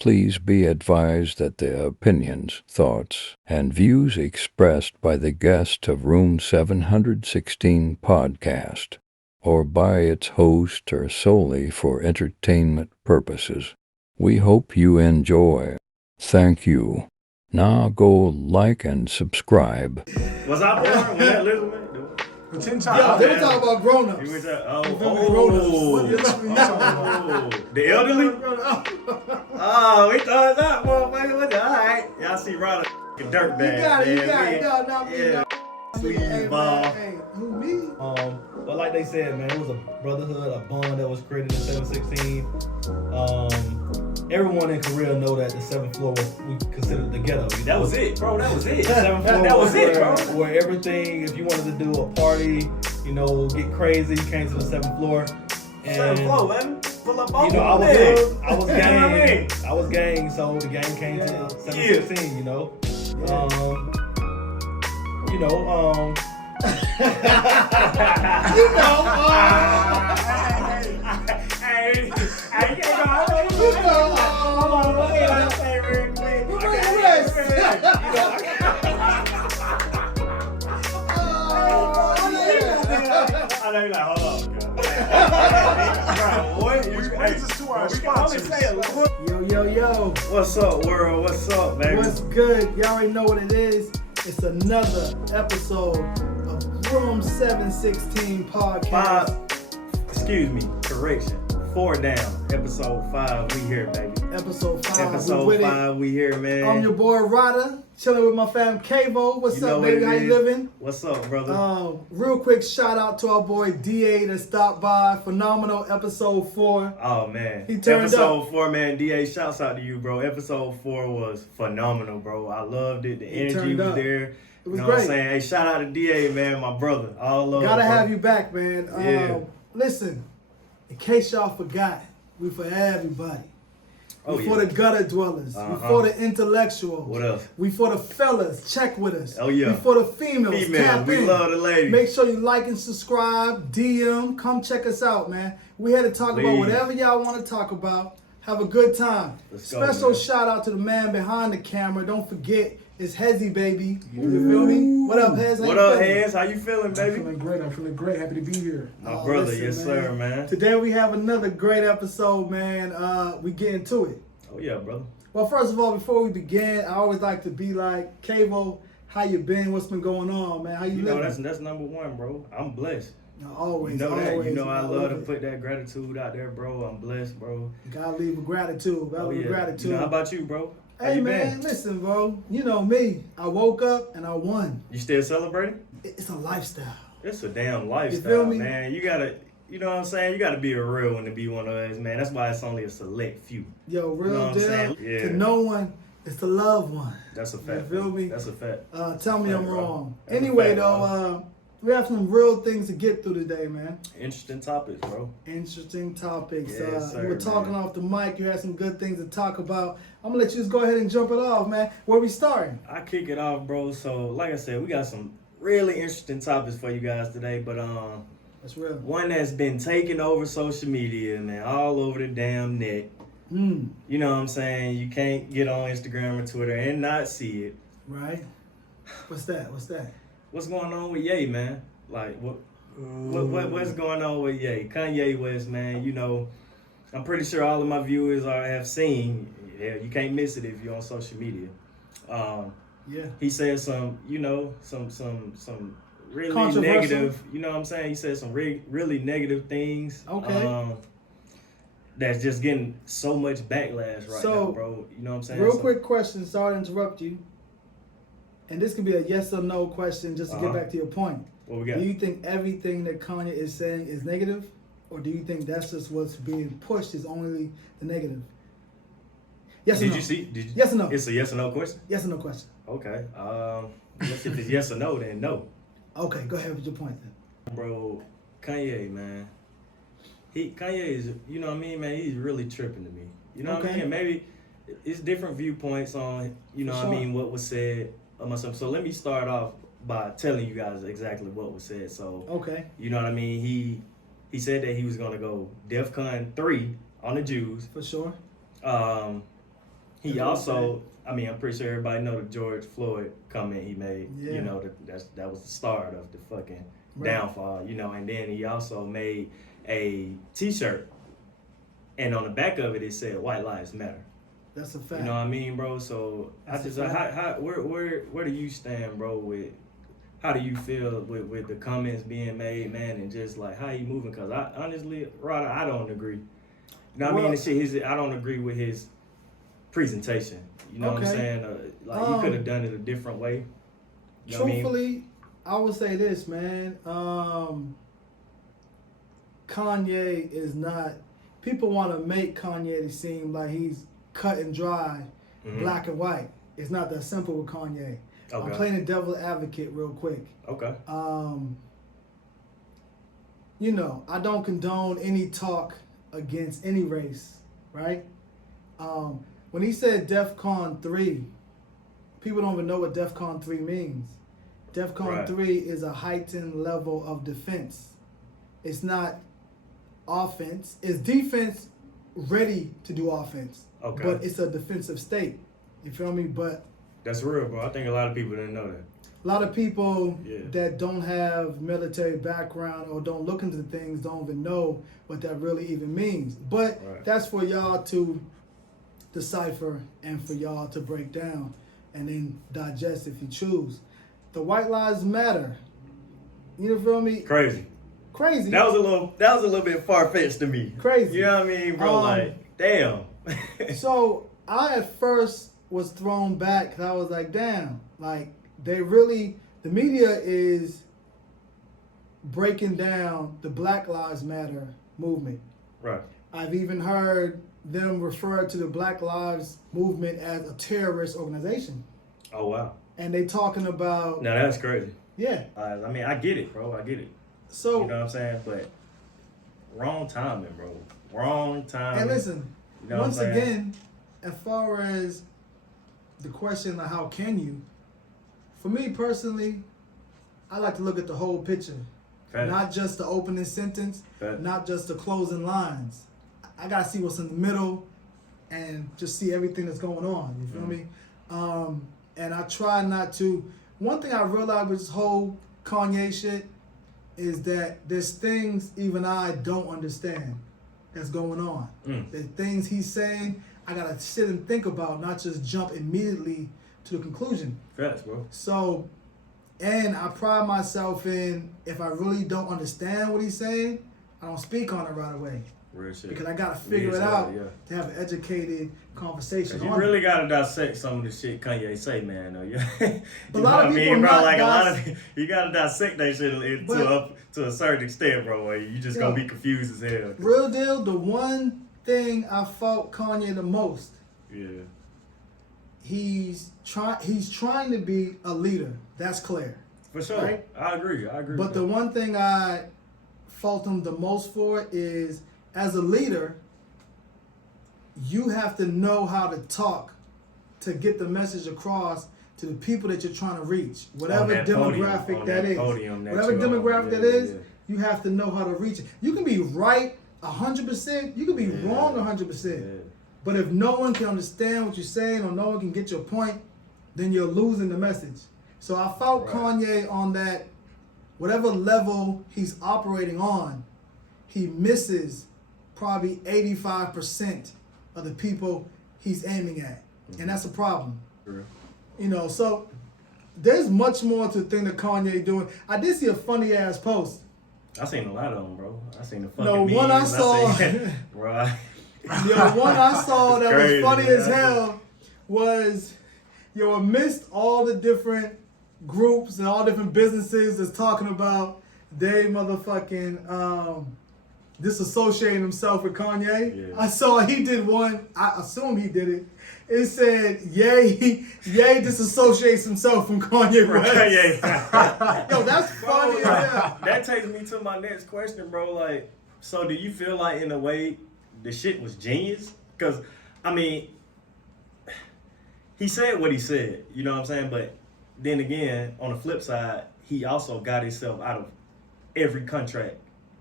Please be advised that the opinions, thoughts, and views expressed by the guest of Room 716 podcast or by its host are solely for entertainment purposes. We hope you enjoy. Thank you. Now go like and subscribe. Was I born when that little man? Yeah, they were talking about grown-ups. You were the elderly? Oh, we thought that motherfucker was alright. Y'all see Ryder dirt bag. You got it. No, not me. Yeah. Sleeve ball. Hey, who, me? But like they said, man, it was a brotherhood, a bond that was created in 716. Everyone in Korea know that the 7th floor was we considered the ghetto. That was it, bro. That was it. 7th floor That was it, bro. Where everything, if you wanted to do a party, get crazy, you came to the 7th floor. And 7th floor, man. Pull up all I was there. gang. I was gang, so the gang came to 716, you know. I know you're like, hold on. Brings us to our sponsors. Yo. What's up, world? What's up, baby? What's good? Y'all already know what it is. It's another episode of Room 716 podcast. Correction. 4 down. Episode 5, we here, baby. Episode 5. Episode 5, we here, man. I'm your boy Raida, chilling with my fam Kavo. What's up, baby? How you living? What's up, brother? Real quick shout out to our boy DA that stopped by. Phenomenal episode 4. Oh man, he turned episode up. 4, man. DA, shouts out to you, bro. Episode 4 was phenomenal, bro. I loved it. The energy was there. It was great. great. What I'm saying? Hey, shout out to DA, man, my brother. All love. Gotta bro. have you back, man. Yeah. Listen, in case y'all forgot, we for everybody. We for the gutter dwellers. We for the intellectuals. What else? We for the fellas. Check with us. Oh, yeah. We for the females. Tap we in. love the ladies. Make sure you like and subscribe. DM. Come check us out, man. We here to talk about whatever y'all want to talk about. Have a good time. Let's go, Special man. shout out to the man behind the camera. Don't forget, it's Hezzy, baby. You feel me? What up, Hez? What up, Hez? How you feeling, baby? I'm feeling great. Happy to be here. My brother, listen, yes, sir, man. Today we have another great episode, man. We get into it. Oh yeah, brother. Well, first of all, before we begin, I always like to be like, Kavo, how you been? What's been going on, man? How you living? That's number one, bro. I'm blessed. No, always, You know that. always. You know I love to it. put that gratitude out there, bro. I'm blessed, bro. Gotta leave with gratitude. Gotta leave with gratitude. You know, how about you, bro? How Hey, you man, been? listen, bro. You know me. I woke up and I won. You still celebrating? It's a lifestyle. It's a damn lifestyle, feel me? man. You gotta, you know what I'm saying? You gotta be a real one to be one of us, man. That's why it's only a select few. Yo, real know what I'm deal. saying? Yeah. To know one is to love one. That's a fact. You feel me? That's a fact. Tell me Fact, I'm bro. wrong. That's a Anyway, fact, though, we have some real things to get through today, man. Interesting topics, bro. Interesting topics. Yes, sir, you were talking man. off the mic. You had some good things to talk about. I'm gonna let you just go ahead and jump it off, man. Where we starting? I kick it off, bro. So, like I said, we got some really interesting topics for you guys today, but That's real. one that's been taking over social media, man, all over the damn net. Mm, You know what I'm saying? You can't get on Instagram or Twitter and not see it. right. What's that? What's going on with Ye, man? Like, what's going on with Ye? Kanye West, man, you know, I'm pretty sure all of my viewers have seen. Yeah, you can't miss it if you're on social media. Yeah. He said some really Controversial. negative, you know what I'm saying? He said some really negative things. Okay. That's just getting so much backlash right So, now, bro. You know what I'm saying? Real quick question. Sorry to interrupt you. And this could be a yes or no question, just to get back to your point. What we got? Do you think everything that Kanye is saying is negative, or do you think that's just what's being pushed is only the negative? Yes or Did no? you see? Did you, Yes or no? It's a yes or no question? Yes or no question. Okay. If it's yes or no, then no. Okay, go ahead with your point then. Bro, Kanye, man. Kanye is, you know what I mean, man, he's really tripping to me. You know what I Okay. mean? And maybe it's different viewpoints on, you know For what I sure. mean, what was said of myself. So let me start off by telling you guys exactly what was said. So, Okay. you know what I mean? He said that he was gonna go DEFCON 3 on the Jews. For sure. He That's what I'm also, I mean, I'm pretty sure everybody know the George Floyd comment he made. Yeah. You know, that was the start of the fucking Right. downfall. You know, and then he also made a T-shirt, and on the back of it said "White Lives Matter." That's a fact. You know what I mean, bro? So That's I just a fact. where do you stand, bro? With how do you feel with the comments being made, man, and just like how you moving? Cause I honestly, Ryder, I don't agree. You know what I mean? Well- The shit, I don't agree with his presentation. You know what I'm Okay. saying? Like he could have done it a different way. You know what I mean? Truthfully, I would say this, man. Kanye is not. People want to make Kanye to seem like he's cut and dry, Mhm. black and white. It's not that simple with Kanye. I'm Okay. playing the devil's advocate real quick. Okay. You know, I don't condone any talk against any race, right? When he said DEFCON 3, people don't even know what DEFCON 3 means. DEFCON Right. 3 is a heightened level of defense. It's not offense. It's defense ready to do offense. Okay. But it's a defensive state. You feel me? But That's real, bro. I think a lot of people didn't know that. a lot of people Yeah. that don't have military background or don't look into things don't even know what that really even means. But Right. that's for y'all to decipher and for y'all to break down and then digest if you choose. The White Lives Matter. You feel me? Crazy. Crazy. That was a little bit far fetched to me. Crazy. You know what I mean, bro? Like, damn. So I at first was thrown back 'cause I was like, damn, like they really, the media is breaking down the Black Lives Matter movement. Right. I've even heard them refer to the Black Lives movement as a terrorist organization. Oh wow. And they talking about, Now that's crazy. yeah. I mean, I get it, bro. I get it. So, You know what I'm saying? But wrong timing, bro. Wrong timing. and listen, You know what I'm once saying? again, as far as the question of how can you, for me personally, I like to look at the whole picture. Facts. Not just the opening sentence, Facts. not just the closing lines. I gotta see what's in the middle and just see everything that's going on. You feel me? And I try not to. One thing I realized with this whole Kanye shit is that there's things even I don't understand that's going on. The things he's saying, I gotta sit and think about, not just jump immediately to the conclusion. Facts, bro. So, and I pride myself in, if I really don't understand what he's saying, I don't speak on it right away. Real shit. Because I gotta figure it out to have an educated conversation. 'Cause you on really it. gotta dissect some of the shit Kanye say, man. Though, yeah. You But a know lot what of I people mean, bro? not Like a lot of you gotta dissect that shit But- to a certain extent, bro. Where you just gonna Yo. be confused as hell. Real deal, the one thing I fault Kanye the most, Yeah. he's trying to be a leader. That's clear. For sure. Right? I agree. But the one thing I fault him the most for is, as a leader, you have to know how to talk to get the message across to the people that you're trying to reach. Whatever that demographic podium, on that that is. podium that Whatever you're on. demographic Yeah, that is, yeah. you have to know how to reach it. You can be right 100%, you can be Yeah. wrong 100%. Yeah. But if no one can understand what you're saying or no one can get your point, then you're losing the message. So I felt Right. Kanye on that, whatever level he's operating on, he misses probably 85% of the people he's aiming at. And that's a problem. Real. You know, so there's much more to the thing that Kanye doing. I did see a funny ass post. I seen a lot of them, bro. I seen the fucking No, memes. one I saw- seen, bro. Yo, one I saw that Crazy, was funny man. as hell was, yo, amidst all the different groups and all different businesses that's talking about they motherfucking disassociating himself with Kanye. Yeah. I saw he did one, I assume he did it. It said, Ye disassociates himself from Kanye West. Yeah. Yo, that's funny Bro, as hell. that takes me to my next question, bro. Like, so do you feel like in a way the shit was genius? Because, I mean, he said what he said, you know what I'm saying? But then again, on the flip side, he also got himself out of every contract,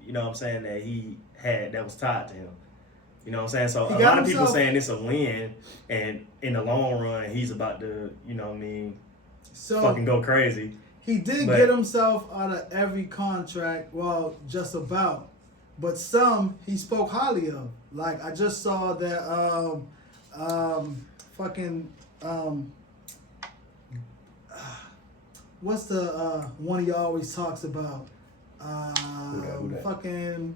you know what I'm saying, that he had that was tied to him. You know what I'm saying? So He a got lot of people himself- saying it's a win, and in the long run, he's about to, you know what I mean, So fucking go crazy. he did But- get himself out of every contract, well, just about. But some he spoke highly of. Like I just saw that what's the one he always talks about? Who that? Fucking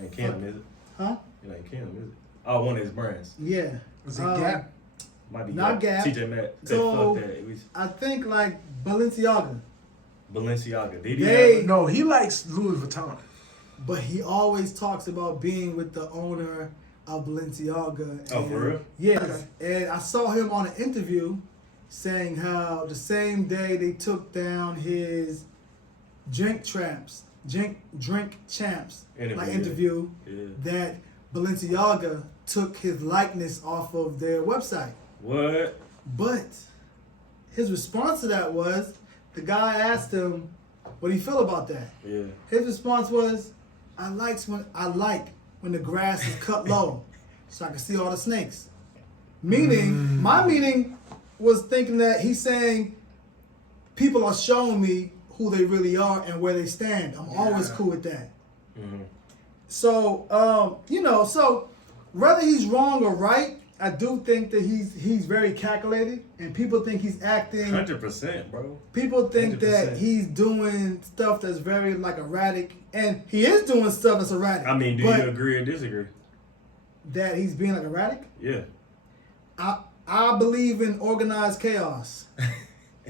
Ain't Kim, is it? huh? It ain't Kim, is it? Oh, one of his brands. Yeah. Was it Gap? Might be Not Gap. TJ Maxx. So- Fuck that. It was I think like Balenciaga. Balenciaga. Did he They- have No, he likes Louis Vuitton. But he always talks about being with the owner of Balenciaga. Oh, for real? Yes. And I saw him on an interview saying how the same day they took down his drink champs interview Yeah. that Balenciaga took his likeness off of their website. What? But his response to that was the guy asked him what do you feel about that. Yeah. His response was, I like when the grass is cut low, so I can see all the snakes. Meaning, my meaning was thinking that he's saying people are showing me who they really are and where they stand. I'm always cool with that. Mm-hmm. So, so whether he's wrong or right, I do think that he's very calculated, and people think he's acting. 100%, bro. People think that 100%. he's doing stuff that's very like erratic, and he is doing stuff that's erratic. I mean, do but you agree or disagree? that he's being like erratic? Yeah. I believe in organized chaos.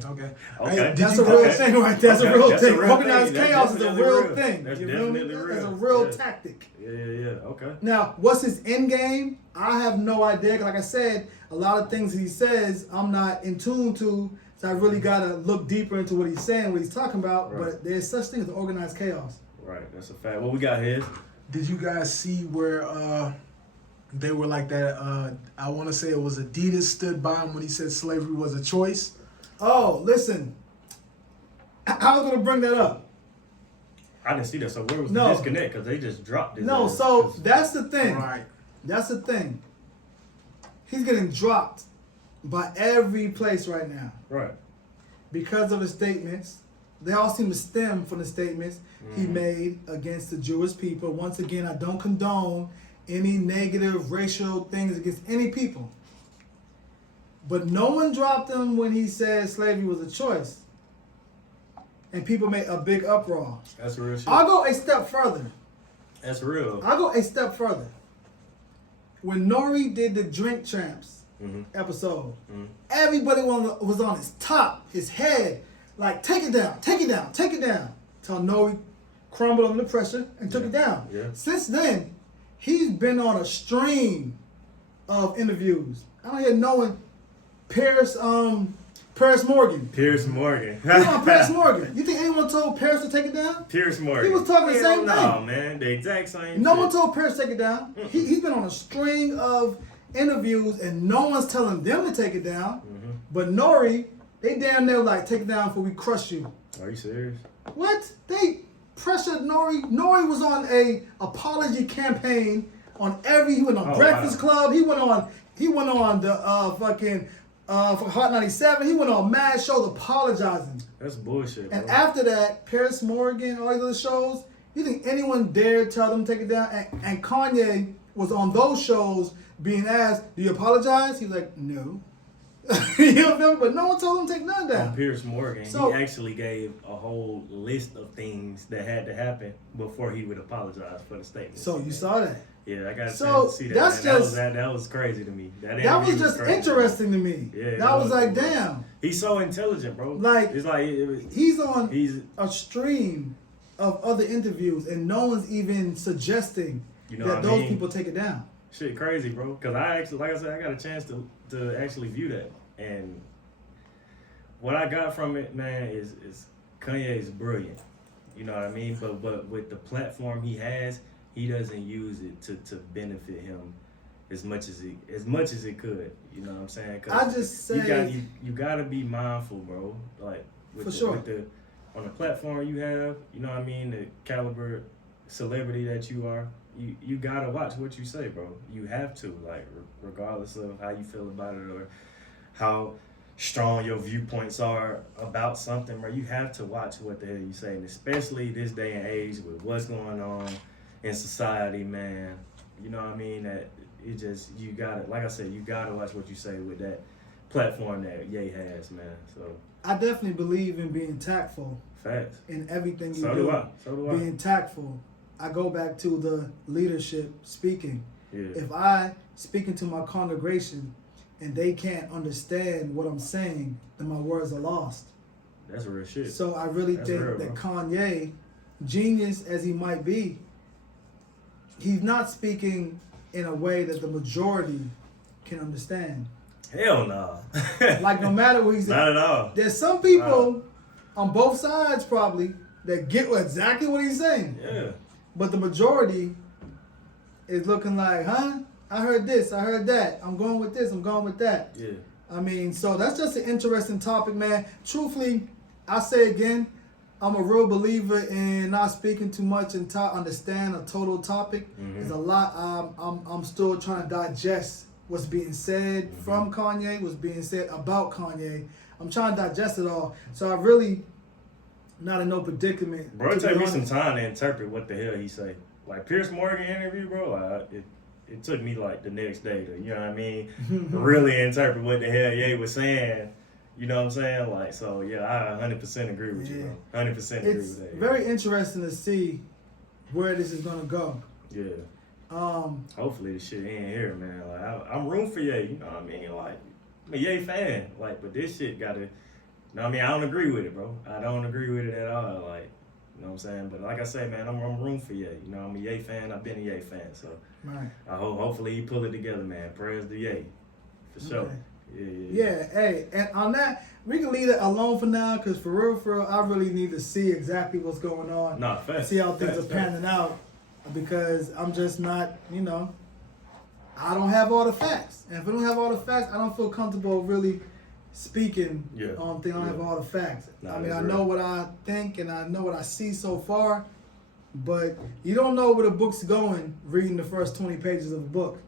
Okay. Okay. Did That's you a real guys- thing, right? That's a Okay, real that's a thing. real Organized thing. That's chaos is a definitely real real. thing. That's You feel me? definitely That's a real. real Yeah. tactic. Yeah. Okay. Now, what's his end game? I have no idea. 'Cause like I said, a lot of things he says, I'm not in tune to, so I really gotta look deeper into what he's saying, what he's talking about. Right. But there's such thing as organized chaos. Right. That's a fact. What we got here? Did you guys see where they were like that? I want to say it was Adidas stood by him when he said slavery was a choice. Oh, listen, I was gonna bring that up. I didn't see that. So where was No. the disconnect? Because they just dropped it. No, so that's the thing. Right. That's the thing. He's getting dropped by every place right now Right. because of the statements. They all seem to stem from the statements he Mm-hmm. made against the Jewish people. Once again, I don't condone any negative racial things against any people. But no one dropped him when he said slavery was a choice. And people made a big uproar. That's real shit. I'll go a step further. That's real. I'll go a step further. When Nori did the Drink Champs Mhm. episode, Mhm. everybody was on his top, his head, like, take it down, take it down, take it down. Till Nori crumbled under the pressure and took it down. Yeah. Since then, he's been on a stream of interviews. I don't hear no one. Paris Morgan. Pierce Morgan. He's on Paris Morgan. You think anyone told Paris to take it down? Pierce Morgan. He was talking the Hell same no, thing. man. The exact same No shit. one told Paris to take it down. He's been on a string of interviews and no one's telling them to take it down. Mm-hmm. But Nori, they damn near like, take it down before we crush you. Are you serious? What? They pressured Nori. Nori was on a apology campaign on he went on Oh, Breakfast wow. Club. He went on the for Hot 97. He went on mad shows apologizing. That's bullshit, bro. And after that, Paris Morgan, all these other shows, you think anyone dared tell them to take it down? And Kanye was on those shows being asked, do you apologize? He was like, no. You know what I mean? But no one told him to take none On down. Pierce Morgan, So- he actually gave a whole list of things that had to happen before he would apologize for the statement. So you saw that. Yeah, I got So, to see that. that's man. just- that was crazy to me. That was interview just crazy. interesting to me. Yeah, that was like, bro. damn. He's so intelligent, bro. Like, it's like He's on he's a stream of other interviews, and no one's even suggesting You know that what I those mean? people take it down. shit crazy, bro. Because I actually, like I said, I got a chance to actually view that, and what I got from it, man, is Kanye is brilliant. You know what I mean? But with the platform he has, he doesn't use it to benefit him as much as it could. You know what I'm saying? 'Cause I just say- you gotta be mindful, bro. Like For sure. On the platform you have, you know what I mean, the caliber celebrity that you are, you gotta watch what you say, bro. You have to, like, regardless of how you feel about it or how strong your viewpoints are about something, bro. You have to watch what the hell you say, and especially this day and age with what's going on in society, man. You know what I mean? That it just, you gotta, like I said, you gotta watch what you say with that platform that Ye has, man. So I definitely believe in being tactful facts. in everything you So do. do I. So do I. Being tactful. I go back to the leadership speaking. Yeah. If I speaking to my congregation and they can't understand what I'm saying, then my words are lost. That's real shit. So I really That's think real, that bro. Kanye, genius as he might be, he's not speaking in a way that the majority can understand. Hell no. Like, no matter what he's Not at all. there's some people on both sides probably that get exactly what he's saying. Yeah. But the majority is looking like, huh? I heard this, I heard that. I'm going with this, I'm going with that. Yeah. I mean, so that's just an interesting topic, man. Truthfully, I say again, I'm a real believer in not speaking too much and understand a total topic. There's a lot. I'm still trying to digest what's being said from Kanye, what's being said about Kanye. I'm trying to digest it all. So I really not in no predicament. Bro, it to be took me some honest. time to interpret what the hell he say. Like Pierce Morgan interview, bro. It took me like the next day to, you know what I mean, really interpret what the hell Ye was saying. You know what I'm saying? Like, so yeah, I 100% agree with you, bro. 100% agree It's with that. very interesting to see where this is gonna go. Yeah. Hopefully this shit ain't here, man. Like, I'm rooting for Ye. You know what I mean? Like, I'm a Ye fan. Like, but this shit gotta. You know what I mean? I don't agree with it, bro. I don't agree with it at all. Like, you know what I'm saying? But like I say, man, I'm rooting for Ye. You know, I'm a Ye fan. I've been a Ye fan. So Right. I hope, hopefully he pull it together, man. Prayers to Ye. For sure. Okay. Yeah. Yeah, hey, and on that, we can leave it alone for now, because for real, I really need to see exactly what's going on. Nah, facts. See how things Facts, are panning out, because I'm just not, I don't have all the facts. And if I don't have all the facts, I don't feel comfortable really speaking on things. I don't have all the facts. Nah, I mean, I that's know real. what I think and I know what I see so far, but you don't know where the book's going reading the first 20 pages of a book.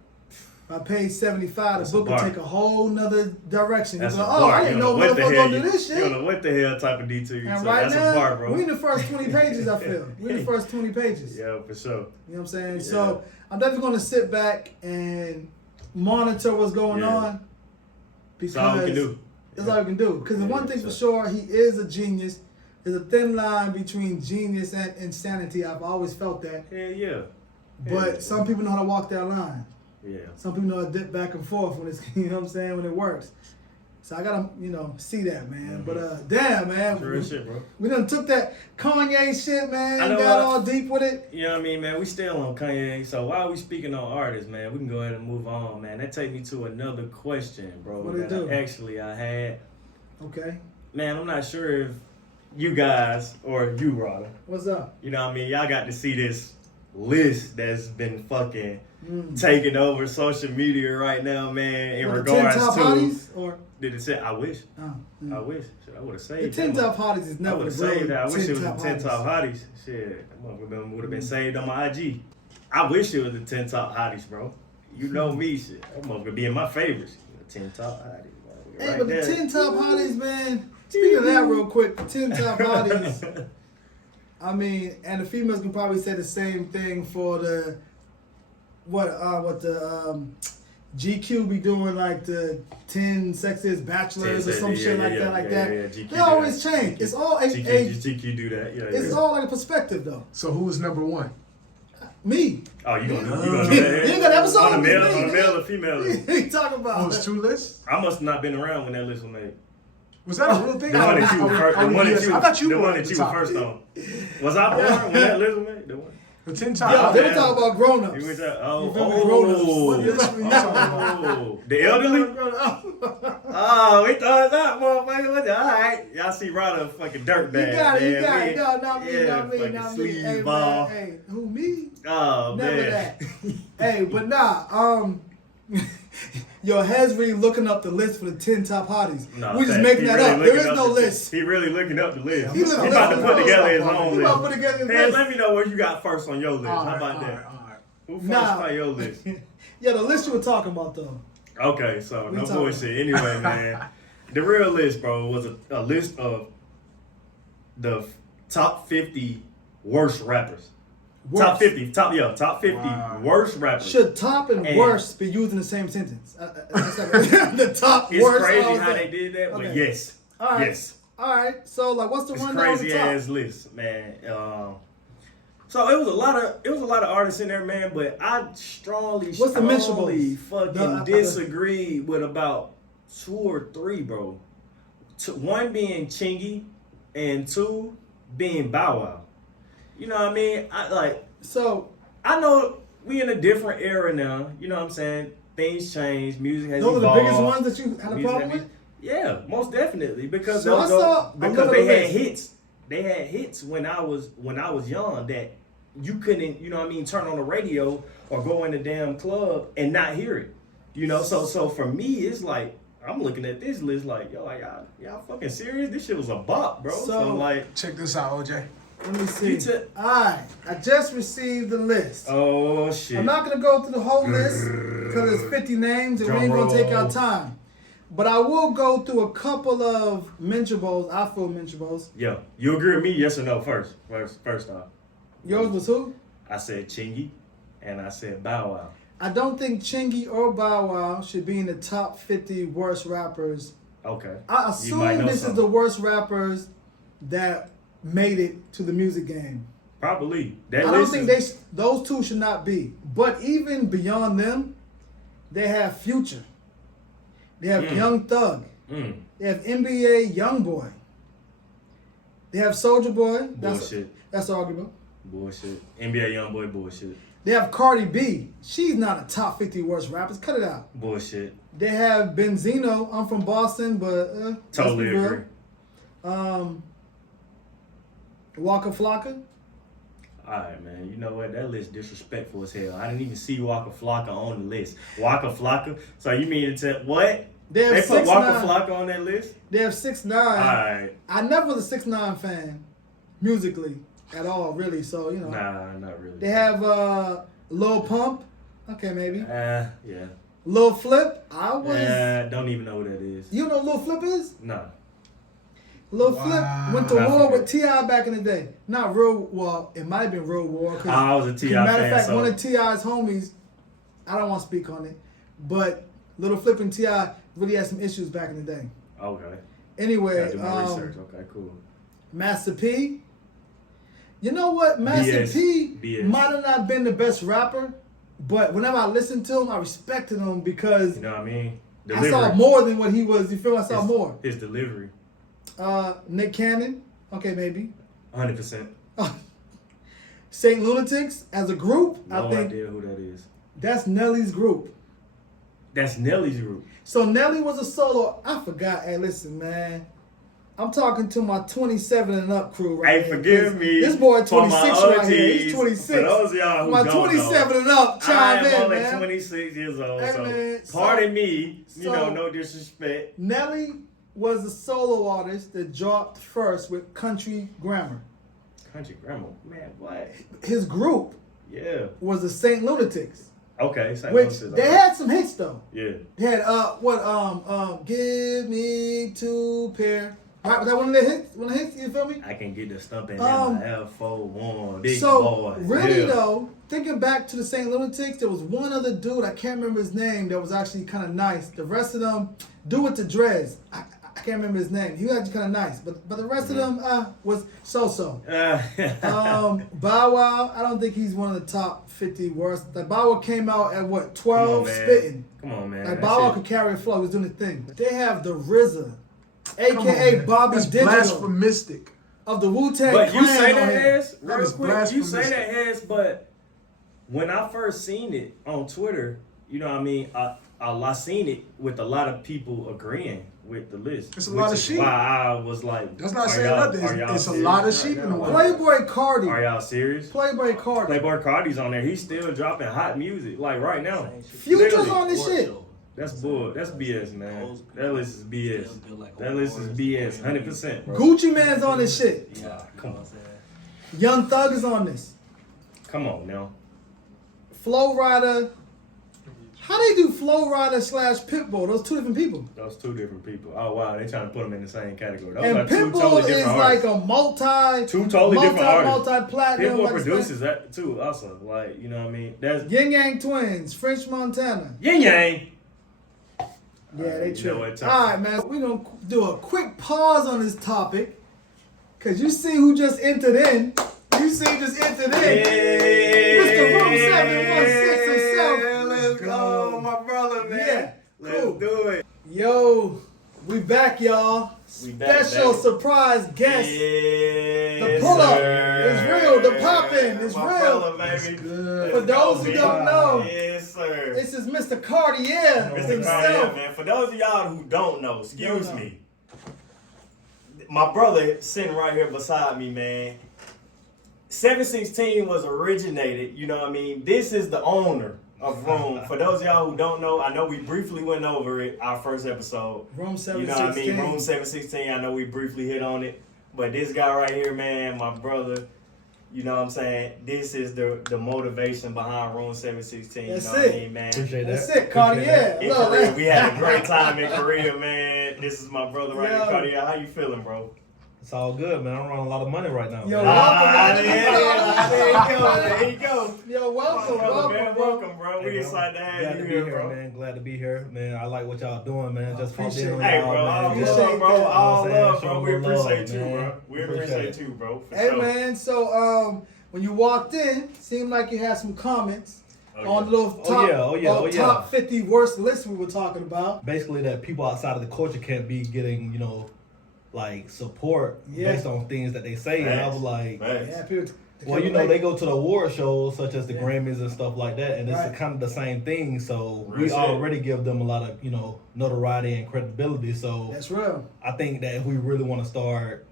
By page 75, That's the a book will bar. take a whole nother direction. That's You're a like, bar. I You didn't don't know know what the motherfucker hell gonna do this you don't shit. know what the hell type of detail you And say. right That's now, a bar, bro. we in the first 20 pages, I feel. We in the first 20 pages. Yeah, for sure. You know what I'm saying? Yeah. So I'm definitely gonna sit back and monitor what's going Yeah. on. Because That's all we can do. That's all we can do. Because the Yeah, one thing for so- sure, he is a genius. There's a thin line between genius and insanity. I've always felt that. Hell yeah. But Yeah. some people know how to walk that line. Yeah. Some people know how to dip back and forth when it's, you know what I'm saying, when it works. So I gotta, see that, man. But damn, man, That's real shit, bro. we done took that Kanye shit, man, I know got what- all deep with it. You know what I mean, man? We still on Kanye. So while we speaking on artists, man, we can go ahead and move on, man. That take me to another question, bro. What it that do? I had. Okay, Man, I'm not sure if you guys or you, Rada, what's up? you know what I mean? Y'all got to see this list that's been fucking taking over social media right now, man, in What, regards the 10 top to. hotties, or Did it say? I wish. oh, I wish. Shit, I would have the saved 10 that. top hotties is I never would the have saved that. I wish it was the 10 hotties. top hotties. Shit, that motherfucker would have been saved on my IG. I wish it was the 10 top hotties, bro. You know me, shit. That motherfucker be in my favorites. The 10 top hotties, bro. Hey, Right but there. the 10 top hotties, man. Speaking of that, real quick, the 10 top hotties. I mean, and the females can probably say the same thing for the what the GQ be doing, like the 10 sexiest bachelors or some shit like that. Yeah, GQ They do always that. change. GQ. It's all GQ do that. Yeah, it's yeah. all like a perspective though. So who was number one? Me. Oh, you gonna You do that? ain't got an episode On a with male, me, on a nigga. male or female? What you talking Oh, about? it's two lists? I must have not been around when that list was made. Was that a real thing? The one that you were first. The one that you. I thought you The were one at that the you were top. first on. Was I born when that list was made? The one. The 10 top. Yo, they were man. talking about grown ups. You went to, You feel me? Grown-ups. What list were you talking about? oh, the elderly. Oh, we thought that motherfucker. What the- All right, y'all see Rada fucking dirt You bag. got it, you man. got it. No, not me, Yeah, not me, fucking not me. Hey, sleazeball. man, hey, who, me? Oh Never man. that. Hey, but nah, your head's really looking up the list for the 10 top hotties. Nah, We're just facts. making He that really up. There looking is up no the- list. He really looking up the list. He He looking about up to the put list. together his He own about to list. put together his Man, list. let me know where you got first on your list. All How right, about all that? right, all right. Who first Nah. on your list? Yeah, the list you were talking about though. Okay, so We no talking- bullshit. Anyway, man, the real list, bro, was a list of the top 50 worst rappers. Top 50 Wow. worst rappers. Should top and And- worst be used in the same sentence? The top It's worst. crazy all how that. they did that, but Okay. yes, All right. yes, All right. So like, what's the it's rundown of the crazy top? ass list, man. So it was a lot of artists in there, man. But I strongly What's the mentionables? fucking disagree with about 2 or 3, bro. One being Chingy, and 2 being Bow Wow. You know what I mean? So I know we in a different era now. You know what I'm saying? Things change. Music has those are the evolved. biggest ones that you had a Music problem has- with. Yeah, most definitely because So I saw a because little they had list. hits. They had hits when I was young that you couldn't, you know what I mean, turn on the radio or go in the damn club and not hear it. You know, so for me it's like I'm looking at this list like, yo, like y'all fucking serious? This shit was a bop, bro. So I'm like, Check this out, OJ. Let me see. You took- All right. I just received the list. oh shit. I'm not gonna go through the whole list because it's 50 names and we ain't gonna take our time. But I will go through a couple of mentionables. I feel mentionables. Yo, you agree with me? Yes or no? First off, Yours was who? I said Chingy, and I said Bow Wow. I don't think Chingy or Bow Wow should be in the top 50 worst rappers. Okay. I You assume might know this is something. the worst rappers that made it to the music game. Probably. That I don't list think is- those two should not be. But even beyond them, they have Future. They have Young Thug. Mm, They have NBA YoungBoy. They have Soldier Boy. bullshit. That's arguable. Bullshit. NBA YoungBoy bullshit. They have Cardi B. She's not a top 50 worst rappers. Cut it out. Bullshit. They have Benzino. I'm from Boston, but let's Totally be real. agree. Waka Flocka. Alright, man. You know what? That list disrespectful as hell. I didn't even see Waka Flocka on the list. Waka Flocka? So you mean to tell what? They have They put 6ix9ine. Waka Flocka on that list? They have 6ix9ine. Alright. I never was a 6ix9ine fan, musically, at all, really. So you know. Nah, not really. They have Lil Pump. Okay, maybe. Yeah. Lil Flip. I was. Don't even know who that is. You know who Lil Flip is? Nah. Lil Wow. Flip went to Not war for with T.I. back in the day. Not real. Well, it might have been real war. I was a T.I. Matter of fan, fact, so- one of T.I.'s homies. I don't want to speak on it, but Lil Flip and T.I. really had some issues back in the day. Okay. Anyway, Gotta do my research. Okay, cool. Master P. You know what? Master BS. P BS. might have not been the best rapper, but whenever I listened to him, I respected him because You know what I mean? I saw more than what he was. You feel me? I saw his, more. His delivery. Nick Cannon. Okay, maybe. 100%. Saint Lunatics as a group, No I think idea who that is. that's Nelly's group. That's Nelly's group. So Nelly was a solo. I forgot. Hey, listen, man. I'm talking to my 27 and up crew right Hey, here. forgive me. This boy for my 26 right here. OGs. He's 26. For those of y'all who My don't 27 know, and up, I chime am in, only man. 26 years old, Hey, so man, pardon me. You so- know, no disrespect. Nelly was a solo artist that dropped first with Country Grammar. Country Grammar, man, what? His group Yeah. was the Saint Lunatics, Okay. St. which Louis is they okay. had some hits though. Yeah. They had give me 2 pair. Right, was that one of the hits? One of the hits, you feel me? I can get the stumping Um, in my F41. Big So boy. really Yeah. though, thinking back to the Saint Lunatics, there was one other dude, I can't remember his name, that was actually kind of nice. The rest of them, dude with the dreads, I can't remember his name. He was actually kind of nice, but the rest of them was so-so. Bow Wow, I don't think he's one of the top 50 worst. Like Bow Wow came out at what, 12 spitting. Come on, man. Like That Bow Wow shit- could carry a flow. He was doing the thing. They have the RZA, Come on, aka man. Bobby That's Digital blasphemistic. of the Wu-Tang But you Clan say on that here. as That real is quick. You say blasphemous. that as, but when I first seen it on Twitter, you know what I mean. I seen it with a lot of people agreeing with the list. It's a lot which of is sheep. Why I was like, That's not are saying y'all- nothing. are y'all It's a serious lot of right sheep in now? the world. Playboy Cardi. Are y'all serious? Playboy Cardi. Playboy Cardi's on there. He's still dropping hot music like right now. Future's Literally. on this shit. That's bull. That's BS, man. That list is BS. That list is BS. 100%, bro. Gucci Man's on this shit. Come on. Young Thug is on this. Come on now. Flow Rider. How they do Flow Rider / Pitbull? Those two different people. Those two different people. Oh wow, they trying to put them in the same category. Those And are two Pitbull totally is different like artists. a Two totally different artists. multi-platinum. Pitbull like produces that too, also. Like, you know what I mean? That's Yin Yang Twins, French Montana. Yin Yang. Yeah, they You know true. what, All right, man. We're going to do a quick pause on this topic. Because you see who just entered in. Mr. Room 716 himself. Let's go, my brother, man. Yeah, Let's cool. do it. Yo, we back, y'all. We back, Special baby. surprise guest. Yes, The pull-up sir. is real. The pop-in is My real. brother, baby. Good. For those who don't know, Yes, sir. this is Mr. Cartier Mr. himself. Cartier, man. For those of y'all who don't know, excuse Don't know. me. My brother sitting right here beside me, man. 716 was originated, you know what I mean? This is the owner of Room. For those of y'all who don't know, I know we briefly went over it, our first episode. Room You know what I 716. mean? Room 716, I know we briefly hit on it. But this guy right here, man, my brother, you know what I'm saying? This is the motivation behind Room 716. That's you know what I it. mean, man? Appreciate that. That's it, Cartier. In Look, Korea, we had a great time in Korea, man. This is my brother right Yo. here, Cartier. How you feeling, bro? It's all good, man. I'm running a lot of money right now. Yo, man. There you go. Yo, welcome, Brother, man, bro. welcome, bro. Hey, We man, excited to Glad have to you be here, here, bro. man. Glad to be here, man. I like what y'all doing, man. Just popped appreciate in on it. Hey, y'all, bro, man. all Appreciate love, bro. that. All You know what I'm love, saying? bro. We Show them love, appreciate you, man. bro. We Appreciate appreciate you, bro. For Hey, sure. man. So, when you walked in, seemed like you had some comments Oh, on the little top, top 50 worst list we were talking about. Basically, that people outside of the culture can't be getting, like support Yeah. based on things that they say. And I was Facts. like, Facts. Yeah, people. well, they go to the award shows such as the Yeah. Grammys and stuff like that, and it's Right. kind of the same thing. So Real we shit. already give them a lot of, notoriety and credibility. So That's real. I think that if we really want to start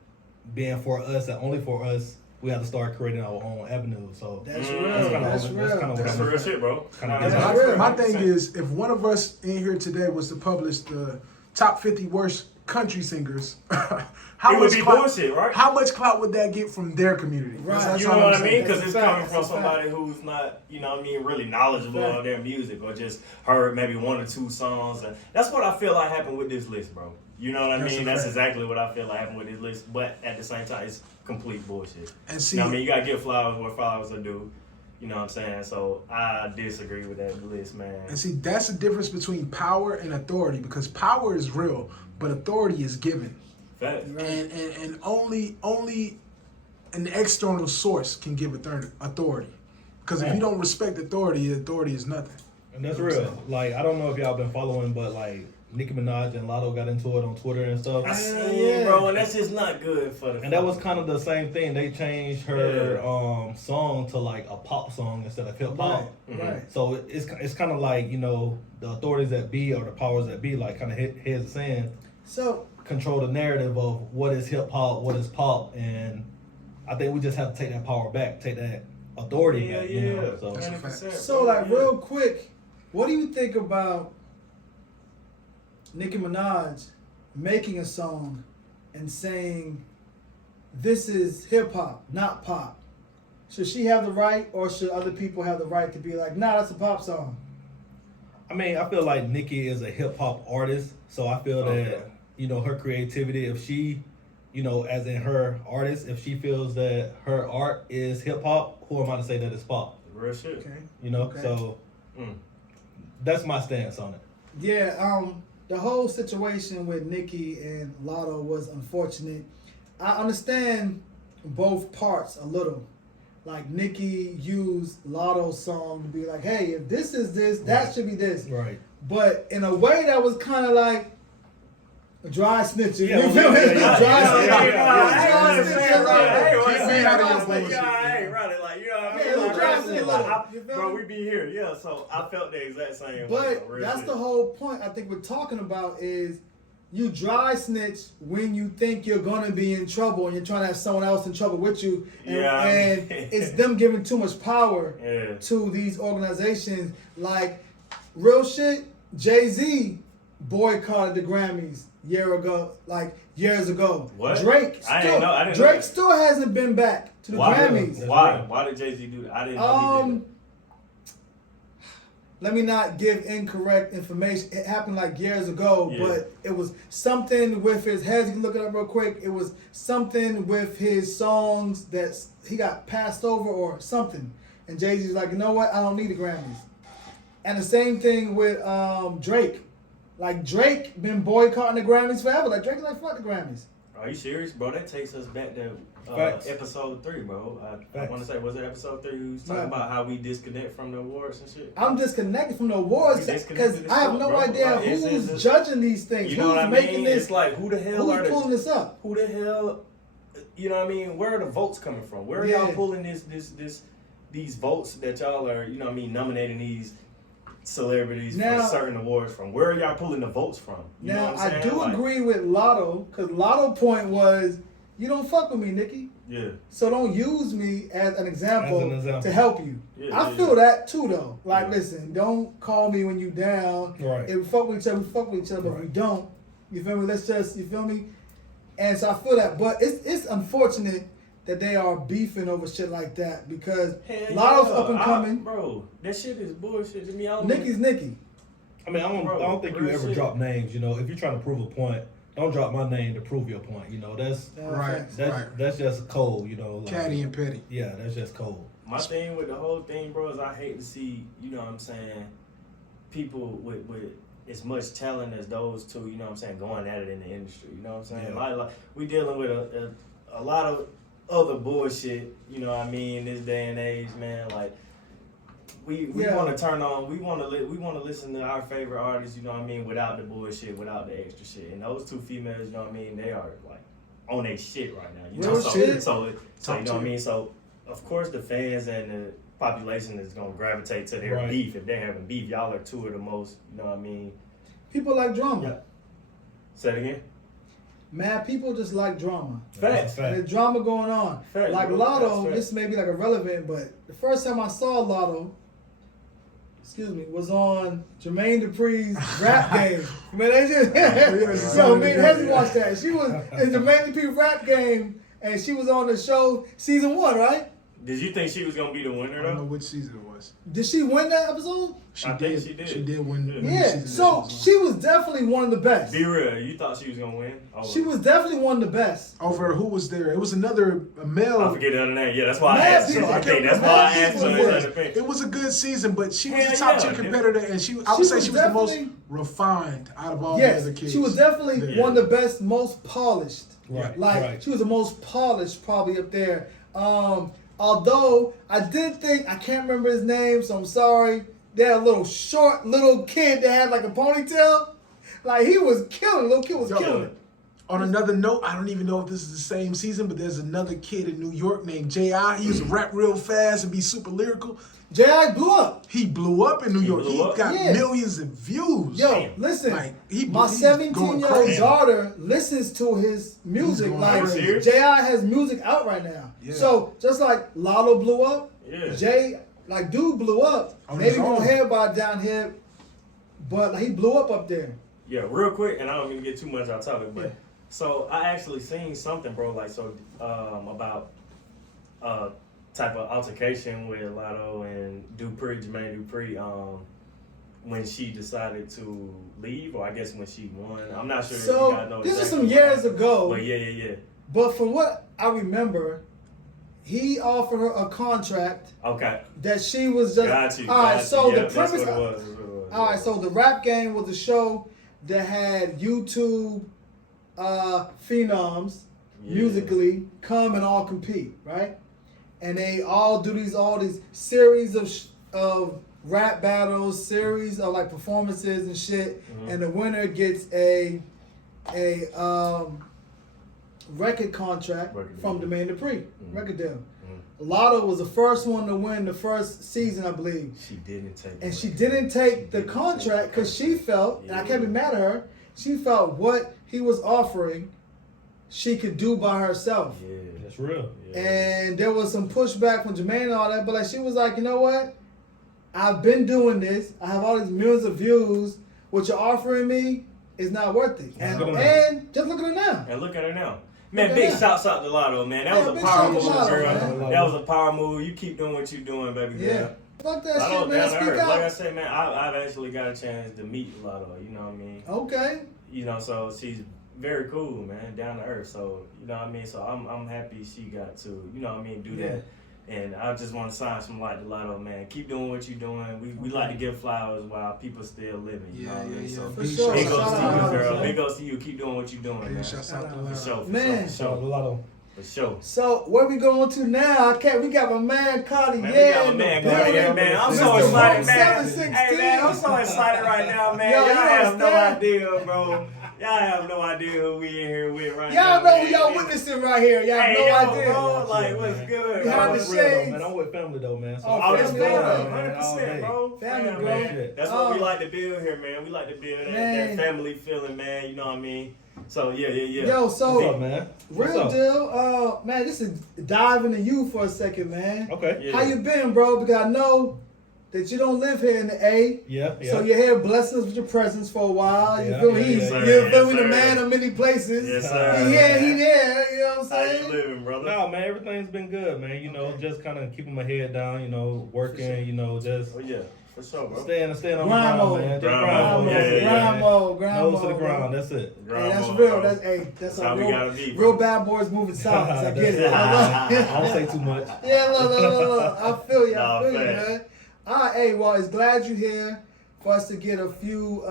being for us and only for us, we have to start creating our own avenue. So That's Mm. real. That's kinda That's what- real. that's kinda what That's I'm- real shit, bro. Kinda Nah, That's nah, real. My 100%. thing is, if one of us in here today was to publish the top 50 worst country singers, It would be bullshit, right? How much clout would that get from their community? Right. That's You all know I'm what I mean? saying. Because That's it's a fact. coming from That's a fact. somebody who's not, really knowledgeable Fact. of their music or just heard maybe one or two songs. And that's what I feel like happened with this list, bro. You know what I That's mean? a That's fact. exactly what I feel like happened with this list. But at the same time, it's complete bullshit. And see, You know what I mean? You got to give flowers what flowers are due. You know what I'm saying? So I disagree with that list, man. and see, that's the difference between power and authority, because power is real, but authority is given. Facts. And only an external source can give authority. Because if you don't respect authority is nothing. And that's You know what I'm real. Like, I don't know if y'all been following, but like Nikki Minaj and Lotto got into it on Twitter and stuff. I Yeah, seen, yeah. bro, and that's just not good for the. And that was kind of the same thing. They changed her song to like a pop song instead of hip hop. Right. Mhm. Right. So it's kind of like, the authorities that be or the powers that be, like, kind of heads saying, So, control the narrative of what is hip hop, what is pop, and I think we just have to take that power back, take that authority back. So That's a fact. 100%, So bro. like Yeah. real quick, what do you think about Nicki Minaj making a song and saying this is hip hop, not pop? Should she have the right, or should other people have the right to be like, nah, that's a pop song? I mean, I feel like Nikki is a hip hop artist, so I feel Okay. that her creativity, if she, as in her artist, if she feels that her art is hip hop, who am I to say that it's pop? Real shit. Okay. Okay. So Mm. that's my stance on it. Yeah, the whole situation with Nikki and Lotto was unfortunate. I understand both parts a little. Like Nikki used Lotto's song to be like, hey, if this is this, that should be this. Right. But in a way that was kind of like dry snitching. Yeah, You feel me? yeah, Dry yeah, snitching. yeah, Dry snitching. Keep me out of your bullshit. Bro, we be here, yeah. So I felt the exact same way. But Real that's shit. the whole point I think we're talking about is you dry snitch when you think you're gonna be in trouble and you're trying to have someone else in trouble with you. And, Yeah. and it's them giving too much power Yeah. to these organizations. Like real shit, Jay-Z boycotted the Grammys years ago. What? Drake I still, didn't know- I didn't know Drake that. still hasn't been back to the Why? Grammys. Why? Why did Jay-Z do that? I didn't know he did that. let me not give incorrect information. It happened like years ago, Yeah. but it was something with his heads. You can look it up real quick. It was something with his songs that he got passed over or something. And Jay-Z's like, you know what? I don't need the Grammys. And the same thing with Drake. Like, Drake been boycotting the Grammys forever. Like, Drake's like, fuck the Grammys. Are you serious, bro? That takes us back to Facts. episode 3, bro. I Facts. want to say, was it episode 3? We was talking Right. about how we disconnect from the awards and shit. I'm disconnected from the awards We because disconnected as I have fuck, no bro. idea Like, it's- who's judging these things. You know who's what I making mean? this? It's like, who the hell are Who's pulling the, this up? who the hell, you know what I mean? Where are the votes coming from? Where are Yeah. y'all pulling these votes that y'all are, you know what I mean, nominating these celebrities Now- for certain awards from? Where are y'all pulling the votes from? You know Now, what I'm I saying? do Like, agree with Lotto, because Lotto point was, you don't fuck with me, Nikki. Yeah. So don't use me as an example, As an example. to help you. Yeah, I yeah, feel yeah. that too, though. Like, Yeah. listen, don't call me when you down. Right. If we fuck with each other, we fuck with each other. But if we Right. don't, you feel me? Let's just, you feel me? And so I feel that. But it's unfortunate that they are beefing over shit like that because Hell Lotto's yeah. up and coming. Bro, that shit is bullshit to me. I don't Nikki's Nikki. I mean, I don't think you real ever shit. drop names. You know, if you're trying to prove a point, don't drop my name to prove your point. You know, that's Right. that's just cold. You know, like, Catty and petty. Yeah, that's just cold. My thing with the whole thing, bro, is I hate to see, you know what I'm saying, people with as much talent as those two, you know what I'm saying, going at it in the industry. You know what I'm saying? Yeah. Like we dealing with a lot of other bullshit, you know what I mean, this day and age, man. Like we Yeah. want to turn on, we want to listen to our favorite artists, you know what I mean, without the bullshit, without the extra shit. And those two females, you know what I mean, they are like on their shit right now. You know, Real so shit. so Top you know what I tier. mean. So of course the fans and the population is gonna gravitate to their Right. beef. If they're having beef, y'all are two of the most, you know what I mean. People like drama. Yeah. Say it again. Mad people just like drama. Facts. That's a And fact. there's drama going on. Facts, Like bro. Lotto, Facts, this may be like irrelevant, but the first time I saw Lotto, was on Jermaine Dupri's rap game. Man, they just yo, me and Hezzy watched that. She was in Jermaine Dupri rap game, and she was on the show season 1, right? Did you think she was gonna be the I winner don't know though? which season it was. Did she win that episode? I think she did. She did win. Yeah. win the Yeah. season So that was on. she was definitely one of the best. Be real. You thought she was gonna win? Oh, She was definitely one of the best. Over who was there? It was another a male. I forget the other name. Yeah, that's why I Mad asked. people. I think Mad that's why I asked. people So was- it's like It was a good season, but she was Hell a top yeah. tier competitor, and I She would say was she was the most definitely- refined out of all Yes, the other kids. she was definitely Yeah. one of the best, most polished. Right. Like right. she was the most polished, probably up there. Although I did think I can't remember his name, so I'm sorry. They had a little short little kid that had like a ponytail. Like he was killing. Little kid was Yo. killing it. On another note, I don't even know if this is the same season, but there's another kid in New York named J.I. He used to rap real fast and be super lyrical. J.I. blew up. He blew up in New York. blew He up? got Yeah. millions of views. Yo, Damn. listen. Like, my he's 17-year-old going crazy. daughter listens to his music. going Like crazy. J.I. has music out right now. Yeah. So just like Lotto blew up, Yeah. Dude blew up. On Maybe his we don't own. hear about it down here, but like, he blew up there. Yeah, real quick, and I don't mean to get too much off topic, but Yeah. so I actually seen something, bro, like about type of altercation with Lotto and Jermaine Dupri, when she decided to leave, or I guess when she won. I'm not sure. If you guys know So this is exactly some what years happened. ago. But yeah. But from what I remember, he offered her a contract Okay. that she was just. Got you. All right. got So you. the Yep, premise. That's what it was. That's what it was. All right. So the rap game was a show that had YouTube phenoms Yeah. musically come and all compete, right? And they all do all these series of rap battles, series of like performances and shit, Mhm. and the winner gets a record contract Record from deal. Jermaine Dupri, Mhm. record deal. Mhm. Lotto was the first one to win the first season, I believe. She didn't take. And the she record. didn't take She the didn't contract take the because she felt, and I can't be Yeah. mad at her, she felt what he was offering, she could do by herself. Yeah, That's real. yeah. And there was some pushback from Jermaine and all that, but like she was like, you know what? I've been doing this. I have all these millions of views. What you're offering me is not worth it. And, Look at her and just look at her now. And look at her now. Man, Look at big that. shouts out to Lotto, man. That Yeah, was a big power shout move, out to girl. Lotto, man. That was a power move. You keep doing what you're doing, baby girl. Yeah. Fuck that Lotto shit, man. down to Speak earth. Like I out. said, man, I've actually got a chance to meet Lotto. You know what I mean? Okay. You know, so she's very cool, man, down to earth. So you know what I mean. So I'm happy she got to, you know what I mean, do that. And I just want to sign some light to Lotto, man. Keep doing what you're doing. We like to give flowers while people still living. You know what I mean? So For sure. big ups Shout to out, you, girl. man. Big ups to you. Keep doing what you're doing, Yeah, man. shouts out to For Lotto. sure, for Man. sure, Shout out to Lotto. for sure. So where we going to now? We got my man Cartier. Man, we got a in man the Cartier, building. man. I'm Mr. so excited, Monk man. 716. Hey, man, I'm so excited right now, man. Yo, Y'all you have no understand? idea, bro. Y'all have no idea who we in here with right Y'all now. know man. who y'all witnessing right here. Y'all have Hey, no yo, idea. bro, like, what's good, Behind bro? the It's real though, shades. man. I'm with family though, man. So Oh, Oh, that's family, good, man. 100%, bro. Family, Yeah, bro. man. That's what we Oh. like to build here, man. We like to build that Man. family feeling, man. You know what I mean? So, yeah. Yo, what's so up, man? What's real up? deal. Man, just to dive into you for a second, man. Okay. Yeah. How you been, bro? Because I know that you don't live here in the A. Yeah. So you're here blessing us with your presence for a while. You Yeah, feel me? yeah, He's yes, sir. you feel me? Yes, The man sir. of many places. Yes, He sir. here, he there. You know what I'm How you saying? living, brother? No, man, everything's been good, man. You know, just kind of keeping my head down, you know, working, you know, just Oh, yeah. For sure, bro. staying on the Grind ground, mode. man. Just Grind grind mode. mode. Yeah, yeah, yeah. Grind mode, grind Nose mode. to the bro. ground. That's it. Hey, that's Grind real. mode, That's bro. that's That's a how we real, gotta be, real bro. bad boys moving south. I That's get it. it. I I don't say too much. Yeah, look. I feel you. Nah, I feel you, facts. man. All right, hey, well, it's glad you're here for us to get a few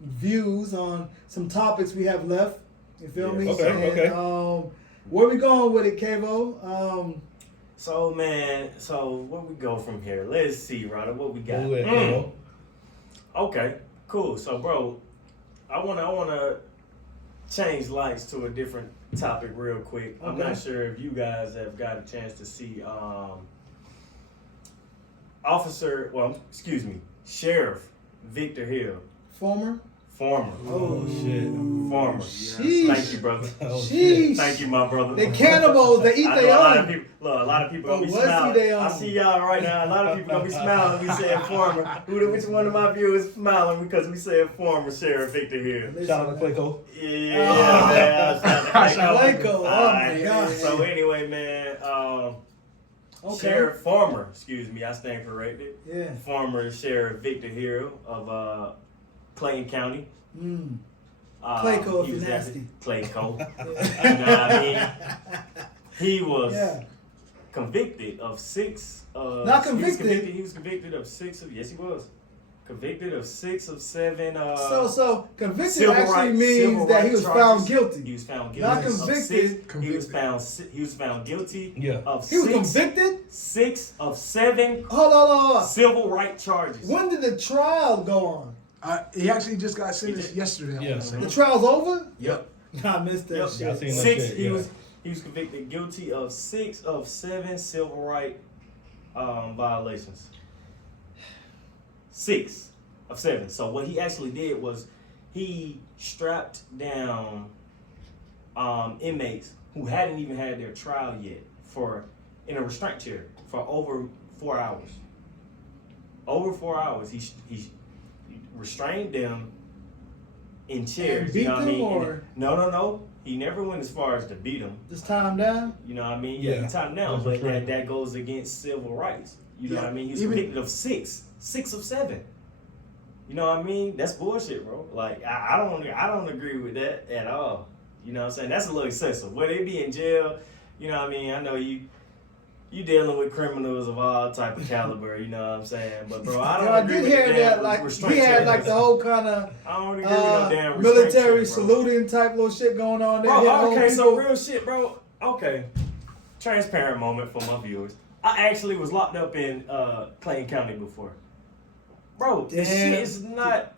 views on some topics we have left. You feel Yeah. me? Okay, And, okay. Where we going with it, Kavo? So, man, where we go from here? Let's see, Ryder, what we got. Who it, you know? Okay, cool. So, bro, I wanna change lights to a different topic real quick. I'm Okay. not sure if you guys have got a chance to see Sheriff Victor Hill, Former? former. Oh, shit. Former. Sheesh. Thank you, brother. Oh, Sheesh. Thank you, my brother. The cannibals, they eat I know their a lot of own. people. Look, a lot of people Oh, gonna be what's he smiling. they on? I see y'all right now. A lot of people gonna be smiling. We said former. Which one of my viewers smiling because we said former Sheriff Victor Hill? Listen, Shout out to Clayco. Yeah, Oh. man. Shout out to Clayco. Oh, my Alright. God. So anyway, man. Excuse me, I stand corrected. Yeah. Former Sheriff Victor Hill of Clayton County. Mm. Clayco if he you're was nasty. Clayco. You know what I mean? He was Yeah. convicted of six. Not convicted. He was convicted of six of. Yes, he was convicted of 6 of 7. So convicted civil actually rights- means civil that he rights was charges. found guilty. He was found guilty. Not of convicted. 6. He Convicted. was found guilty. Yeah. Of He was 6 convicted? 6 of 7 Hold on. civil right charges. When did the trial go on? He actually just got sentenced did. yesterday. I Yeah. want to say. The trial's over? Yep. I missed that Yep. shit. Yeah, I seen that 6. shit, He yeah. was convicted guilty of 6 of 7 civil right violations. 6 of 7. So what he actually did was he strapped down inmates who hadn't even had their trial yet in a restraint chair for over 4 hours. Over 4 hours, he restrained them in chairs. And beat you know what I them, mean? or- No. He never went as far as to beat them. Just time down? You know what I mean? Yeah. He timed down, That's but right. that goes against civil rights. You know Yeah. what I mean? He was Even- convicted of 6 of 7. You know what I mean? That's bullshit, bro. Like I don't agree with that at all. You know what I'm saying? That's a little excessive. Where they be in jail, you know what I mean? I know you dealing with criminals of all type of caliber, you know what I'm saying? But bro, I don't I agree did with hear the that, damn like, restraint he had chairs. like the whole kind of I don't agree with no damn restraint military chair, bro. saluting type little shit going on there. Bro, Hit old okay, so people. real shit, bro. Okay. Transparent moment for my viewers. I actually was locked up in Clayton County before. Bro, this Damn. shit is not.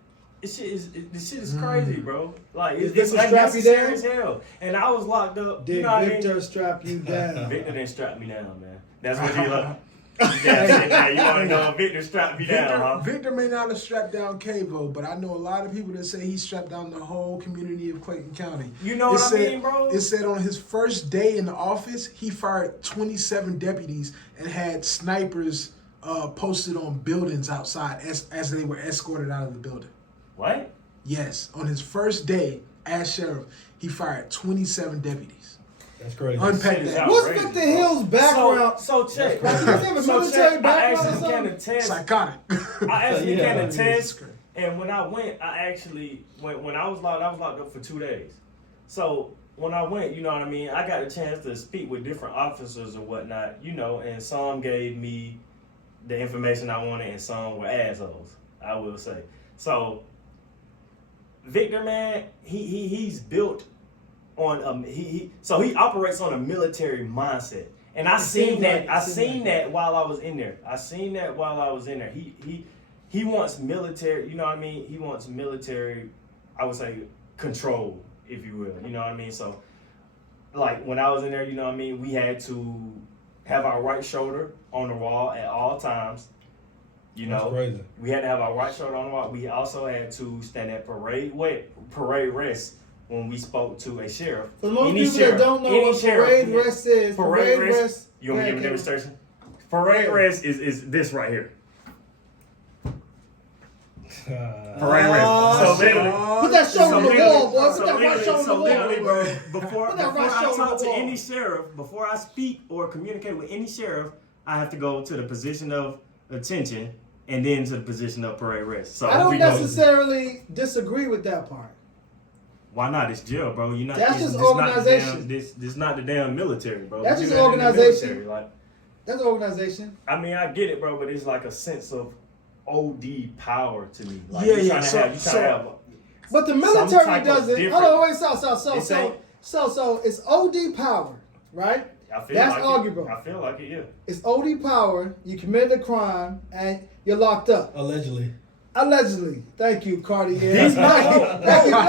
This shit is crazy, bro. Like Did it's Victor strap you unnecessary down? as hell. And I was locked up. Did you know what I mean? Victor strap you down? Victor didn't strap me down, man. That's what he like. You want to know if Victor strapped me down, huh? Victor may not have strapped down Kavo, but I know a lot of people that say he strapped down the whole community of Clayton County. You know what I mean, bro? It said on his first day in the office, he fired 27 deputies and had snipers posted on buildings outside as they were escorted out of the building. What? Yes, on his first day as sheriff, he fired 27 deputies. That's crazy. Unpack Shit is that. out. What's outrageous, Victor bro. Hill's background? So check. Like, does he have a military I background or actually can something? attest. Psychotic. I actually Yeah, can I mean, attest. it's And when I went, I actually when I was locked up for 2 days. So when I went, you know what I mean, I got a chance to speak with different officers or whatnot, you know, and some gave me the information I wanted, and some were assholes, I will say. So Victor, man, he's built on he operates on a military mindset. And I seen that while I was in there. He wants military, you know what I mean? He wants military, I would say, control, if you will. You know what I mean? So, like, when I was in there, you know what I mean? We had to have our right shoulder on the wall at all times. You That's know, crazy. we had to have our right shoulder on the wall. We also had to stand at parade rest when we spoke to a sheriff. For most Any people sheriff, that don't know any what sheriff, parade yeah. rest is, Parade rest. rest. You want me to give a demonstration? Parade rest is this right here. Parade rest. So literally, Put that shoulder on the wall, boy. Put that right shoulder on the literally, wall. bro, before Put that right I shoulder on talk the to wall. any sheriff, before I speak or communicate with any sheriff, I have to go to the position of attention and then to the position of parade rest. So I don't we go- necessarily disagree with that part. Why not? It's jail, bro. You're not. That's it's- just this not the organization. damn- This not the damn military, bro. That's You're just not in the organization. military, like, That's organization. I mean, I get it, bro, but it's like a sense of OD power to me. Like, Yeah, you're yeah, trying to so- have, you're trying so- to have. But the Some military type of does it. different- Hold on, wait, This ain't- so it's OD power, right? I feel That's like arguable. It. I feel like it, yeah. It's OD power. You committed a crime and you're locked up. Allegedly. Allegedly. Thank you, Cartier. He's not. Thank you. I'm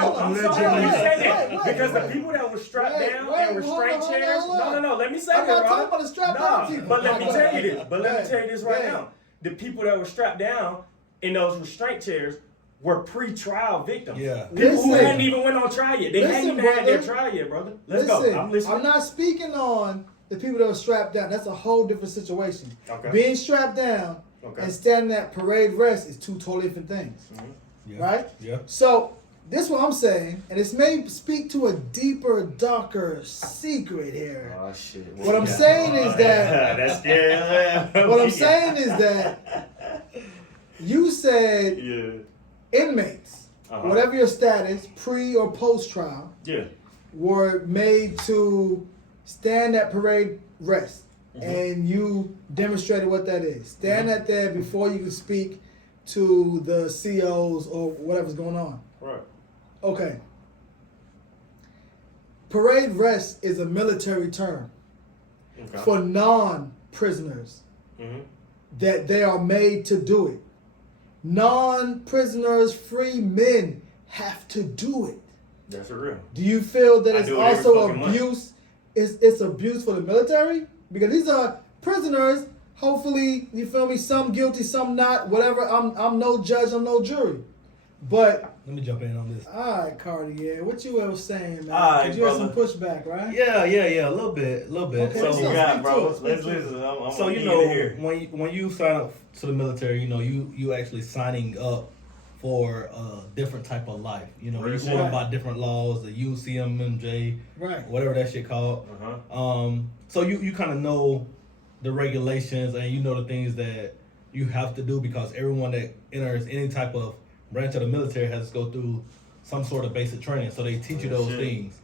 Hold on. sorry you say Wait, that because the people that were strapped Wait, down wait, in restraint hold on, chairs. hold on. No. Let me say I'm that, not bro. talking about the strapped down people. But let me tell you this. But let me Yeah. tell you this right Yeah. now. The people that were strapped down in those restraint chairs were pre-trial victims. Yeah. People who Listen. hadn't even went on trial yet. They hadn't Listen, even had their brother. trial yet, brother. Let's Listen, go. I'm listening. I'm not speaking on the people that were strapped down. That's a whole different situation. Okay. Being strapped down Okay. and standing at parade rest is two totally different things. Yeah. Right? Yeah. So this is what I'm saying, and this may speak to a deeper, darker secret here. Oh shit. What I'm saying is that that's scary. what I'm saying is that you said Yeah. inmates, Uh-huh. whatever your status, pre or post trial, Yeah. were made to stand at parade rest. Mm-hmm. And you demonstrated what that is. Stand at there before you can speak to the COs or whatever's going on. Right. Okay. Parade rest is a military term Okay. for non-prisoners Mm-hmm. that they are made to do it. Non-prisoners, free men have to do it. That's real. Do you feel that I it's do it every also fucking month. abuse? It's abuse for the military? Because these are prisoners. Hopefully, you feel me? Some guilty, some not. Whatever. I'm no judge. I'm no jury. But Let me jump in on this. all right, Cartier, what you was saying, man? All right, 'Cause you had some brother. pushback, right? Yeah, a little bit. Okay, So so you got, speak bro. to it, speak Let's to it. listen. I'm So you eager know to hear. when you sign up to the military, you know you actually signing up for a different type of life. You know, Real you shit. learn about different laws, the UCMMJ, Right. whatever that shit called. Uh-huh. So you kind of know the regulations and you know the things that you have to do because everyone that enters any type of branch of the military has to go through some sort of basic training. So they teach you Real those shit. things.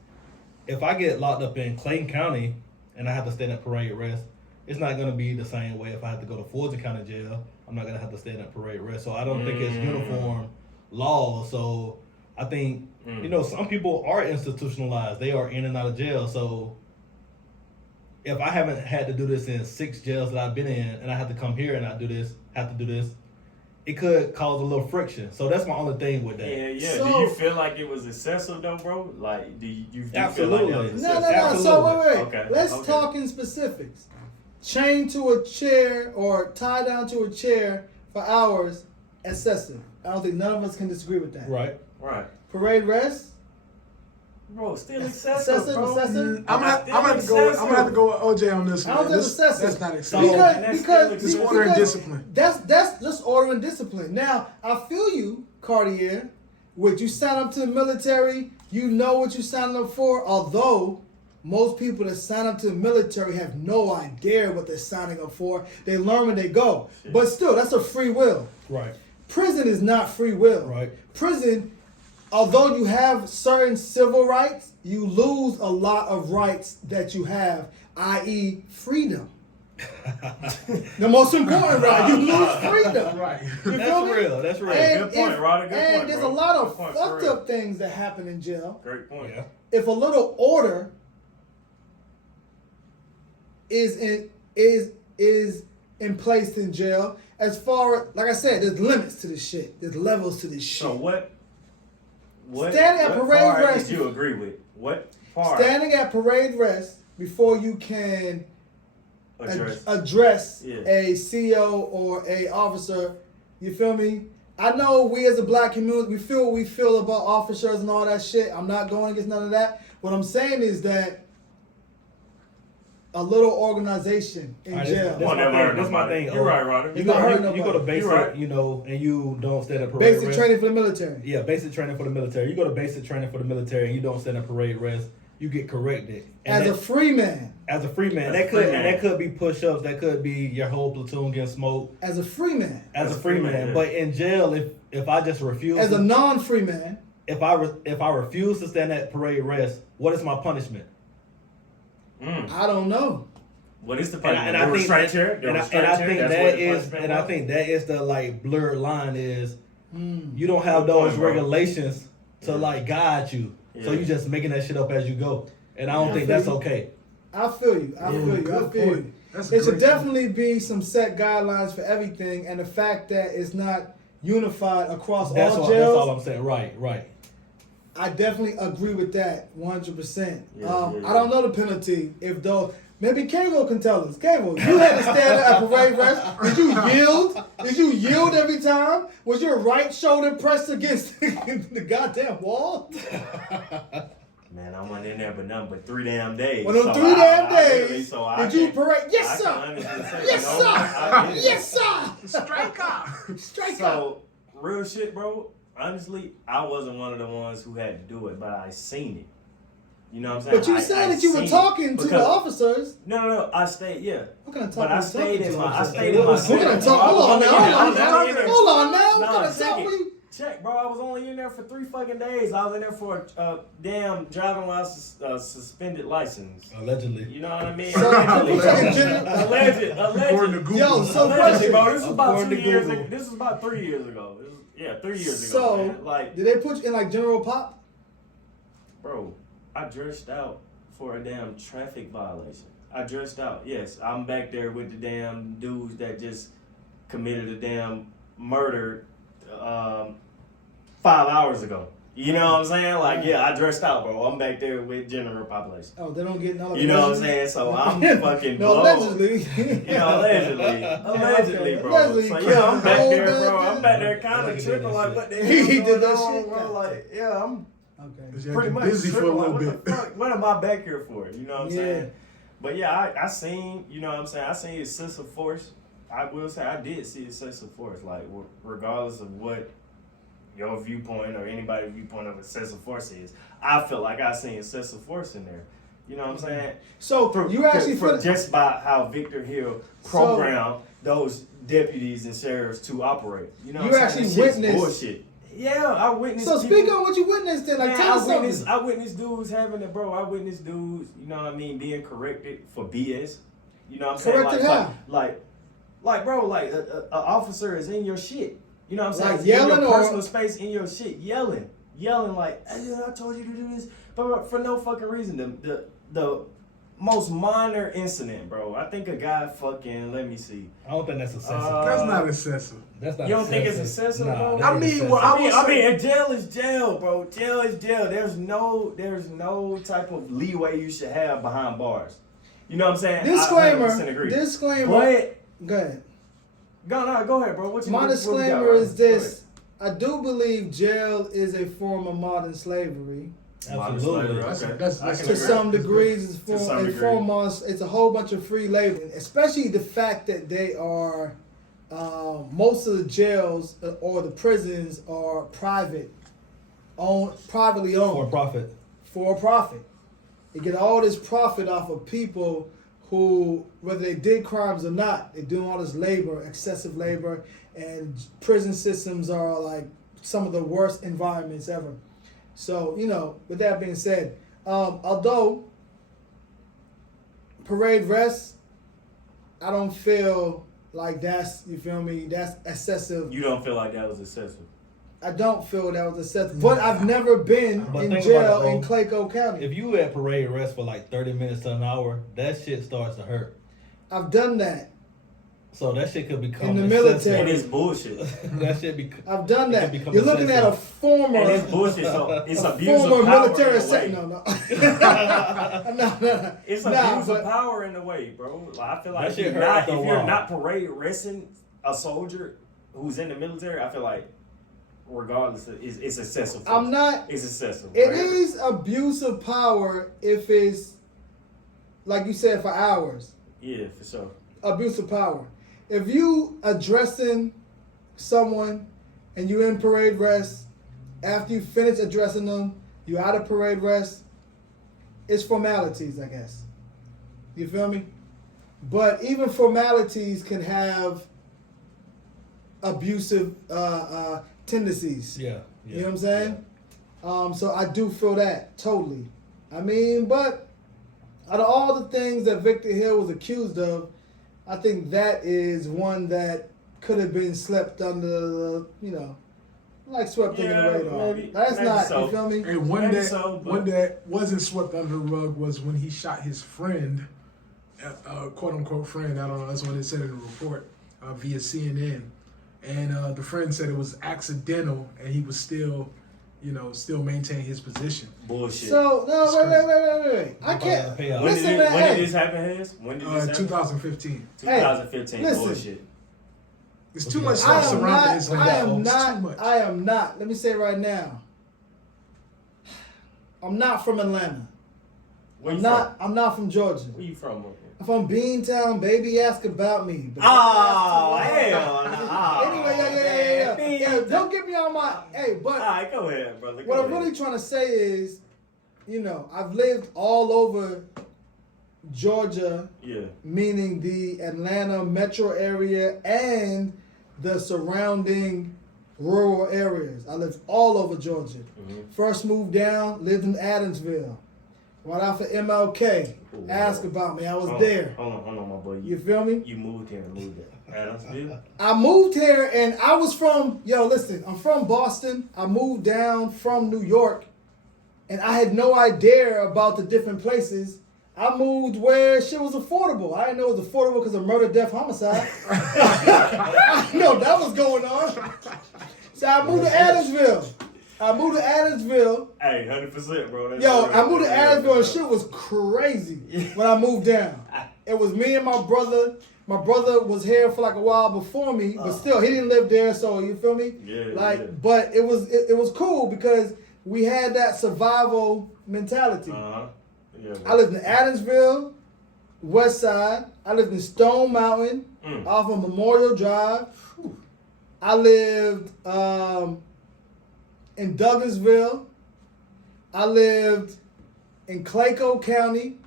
If I get locked up in Clayton County and I have to stand at parade rest, it's not going to be the same way if I have to go to Fulton County Jail. I'm not going to have to stand at parade rest. So I don't think it's uniform law. So I think, you know, some people are institutionalized. They are in and out of jail. So if I haven't had to do this in 6 jails that I've been in and I have to come here and have to do this, it could cause a little friction. So that's my only thing with that. Yeah. So- Do you feel like it was excessive though, bro? Like, do you feel like Absolutely. that was No. excessive? So Absolutely. wait. Okay, Let's okay. talk in specifics. Chained to a chair or tied down to a chair for hours, excessive. I don't think none of us can disagree with that. Right. Right. Parade rest, Bro, still excessive, excessive, bro. excessive. I'm gonna have to go with OJ on this I one. don't think it's excessive. That's not So- excessive. that's Because still It's order and because discipline. That's just order and discipline. Now I feel you, Cartier. Would you sign up to the military? You know what you signed up for. Although most people that sign up to the military have no idea what they're signing up for. They learn when they go. Shit. But still, that's a free will. Right. Prison is not free will. Right. Prison, although you have certain civil rights, you lose a lot of rights that you have, i.e. freedom. The most important right, you lose freedom. Right. You That's feel me? real. That's real. And Good point, Roddy. Good and point, there's bro. a lot Good of point, fucked for real. up things that happen in jail. Great point. Yeah. If a little order is in place in jail, as far like I said, there's limits to this shit. There's levels to this shit. So what Standing at parade part rest- did you agree with? What part Standing at parade rest before you can address? Yeah. a CO or a officer, you feel me? I know we as a black community, we feel what we feel about officers and all that shit. I'm not going against none of that. What I'm saying is that a little organization in Alright, jail. Well, never heard That's my nobody. thing. You're right, Roddy. You not hurt You go to nobody. basic, You're right. you know, and you don't stand at parade Basic rest. training for the military. Yeah, basic training for the military. You go to basic training for the military and you don't stand at parade rest. You get corrected. And As a free man. as a free man, As that a free could man. and that could be push-ups. That could be your whole platoon getting smoked. As a free man. As a free man, yeah. but in jail, if I just refuse, As a to, non-free man. if I refuse to stand at parade rest, what is my punishment? I don't know. What is the And punishment? I The think restraint chair? and The I restraint chair? think That's that what the is, punishment and I was? think that is the like blurred line is you don't have Good those point, bro. regulations to like guide you, so Yeah. you just making that shit up as you go, and I don't Yeah, think I feel that's you. okay. I feel you. I feel you. I good feel point. you. That's a There should great definitely be some set guidelines for everything, and the fact that it's not unified across That's all all. jails. That's all I'm saying. Right. I definitely agree with that 100%. Yeah, I don't know the penalty if though. Maybe Kavo can tell us. Kavo, you had to stand at parade rest. Did you yield? Did you yield every time? Was your right shoulder pressed against the goddamn wall? Man, I went in there but nothing but 3 damn days. Well, those So 3 damn really- days, so I did you can- parade? I Yes, can sir. honestly say, Yes, no, I sir. didn't. Yes, sir. Striker. Strike out. So, real shit, bro. Honestly, I wasn't one of the ones who had to do it, but I seen it. You know what I'm saying? But you said that you were seen it talking to the because- officers. No. I stayed, yeah. What kind of But talk I we stayed talking in to? my. I What stayed in my. kind of talk? Hold on now. Hold on now. What Nah, kind of check talk it. we? Check, bro. I was only in there for 3 fucking days. I was in there for a damn driving while suspended license. Allegedly. You know what I mean? So, Allegedly. Allegedly. According to Google. Yo, so Allegedly, question. bro. This was about According 2 to years Google. ago. This was about 3 years ago. 3 years ago. So, man. Like, did they put you in like general pop? bro, I dressed out for a damn traffic violation. I dressed out. Yes, I'm back there with the damn dudes that just committed a damn murder 5 hours ago. You know what I'm saying? Like, yeah, I dressed out, bro. I'm back there with general population. Oh, they don't get none of You know what I'm saying? So I'm fucking No, blown. allegedly. You know, allegedly, bro. Allegedly, So yeah, I'm back there, cold, bro. I'm back there Like kind he of did tripping, that like, shit. what the hell He is did going that on, shit, bro? God. Like, yeah, I'm Okay. pretty much busy for a tripping, little like, bit. What the fuck? What am I back here for? You know what I'm Yeah. saying? But yeah, I seen, you know what I'm saying? I seen excessive force. I will say I did see excessive force. Like, regardless of what your viewpoint or anybody's viewpoint of excessive force is, I feel like I seen excessive force in there. You know what I'm saying? So you actually for feel just by how Victor Hill programmed those deputies and sheriffs to operate. You know You what I'm actually saying? That shit's witnessed- bullshit. Yeah, I witnessed. So people- speak on what you witnessed then. Like, Man, tell us something. I witnessed dudes having it, bro. I witnessed dudes, you know what I mean, being corrected for BS. You know what I'm saying? Corrected how? Like, bro, like a officer is in your shit. You know what I'm saying? Like In yelling your or- personal space, in your shit, yelling like, hey, I told you to do this, but for no fucking reason. The most minor incident, bro. I think a guy fucking, let me see. I don't think that's excessive. That's not excessive. That's not You don't think it's excessive, Nah, bro? that I ain't mean, excessive. well, I mean, jail is jail, bro. Jail is jail. There's no type of leeway you should have behind bars. You know what I'm saying? Disclaimer. I 100% agree. Disclaimer. But Go ahead. go ahead, bro. What you My what we disclaimer got, is bro? Go this. I do believe jail is a form of modern slavery. Modern Absolutely. slavery, That's- okay. that's- I that's can To agree. some degrees, it's To some degree. it's a whole bunch of free labor, especially the fact that they are most of the jails or the prisons are privately For owned profit. for profit. They get all this profit off of people who, whether they did crimes or not, they're doing all this labor, excessive labor, and prison systems are like some of the worst environments ever. So, you know, with that being said, although parade rest, I don't feel like that's, you feel me, that's excessive. You don't feel like that was excessive? I don't feel that was excessive. But I've never been But in think jail about it, in bro. Clayco County. If you at parade rest for like 30 minutes to an hour, that shit starts to hurt. I've done that. So that shit could become In the excessive. military. And it's bullshit. That shit be. I've done It that. could become You're looking at a excessive. former, And it's bullshit. So it's a abuse former of power military in a way. no. No. It's Nah, abuse but- of power in a way, bro. Like, I feel like That shit if hurt you're, not, after a if you're while. not parade resting a soldier who's in the military, I feel like regardless, it's excessive. I'm not. It's excessive. It right? is abuse of power if it's, like you said, for hours. Yeah, for sure. Abuse of power. If you addressing someone and you in parade rest, after you finish addressing them, you out of parade rest, it's formalities, I guess. You feel me? But even formalities can have abusive tendencies. Yeah. You know what I'm saying? So I do feel that totally. I mean, but out of all the things that Victor Hill was accused of, I think that is one that could have been swept under, you know, like swept under the radar. maybe- That's maybe not, so. you feel me? And one Maybe that so, but- one that wasn't swept under the rug was when he shot his friend, quote unquote friend. I don't know. That's what it said in the report via CNN, and the friend said it was accidental, and he was still, still maintain his position. Bullshit. So, no, wait. I can't. Pay out. when Listen, did, man, when hey. did this happen, Hez? When did this happen? 2015. 2015. listen. Bullshit. There's too much I stuff am surrounding not. Islam. I am It's too much. not. I am not. Let me say it right now. I'm not from Atlanta. Where you I'm not from Georgia. from? Where you from? I'm from Beantown. Baby, ask about me. But Oh, hell no. Anyway, yeah. Don't get me on my. Hey, but Alright, go ahead, brother. what I'm really trying to say is, I've lived all over Georgia, Yeah. meaning the Atlanta metro area and the surrounding rural areas. I lived all over Georgia. Mm-hmm. First moved down, lived in Adamsville. Right after MLK. Ooh, Ask hold about me. I was Hold there. on, my boy. You feel me? You moved here and moved there. Adamsville? I moved here and I was from, I'm from Boston. I moved down from New York and I had no idea about the different places. I moved where shit was affordable. I didn't know it was affordable because of murder, death, homicide. I didn't know that was going on. So I moved to Adamsville. Hey, 100%, bro. That's Yo, real. I moved to That's real. Adamsville and shit was crazy when I moved down. It was me and my brother. My brother was here for like a while before me, but still, he didn't live there, so you feel me? Yeah. But it was cool because we had that survival mentality. Uh-huh. Yeah, I lived in Adamsville, West Side. I lived in Stone Mountain, off of Memorial Drive. I lived in Douglasville. I lived in Clayco County.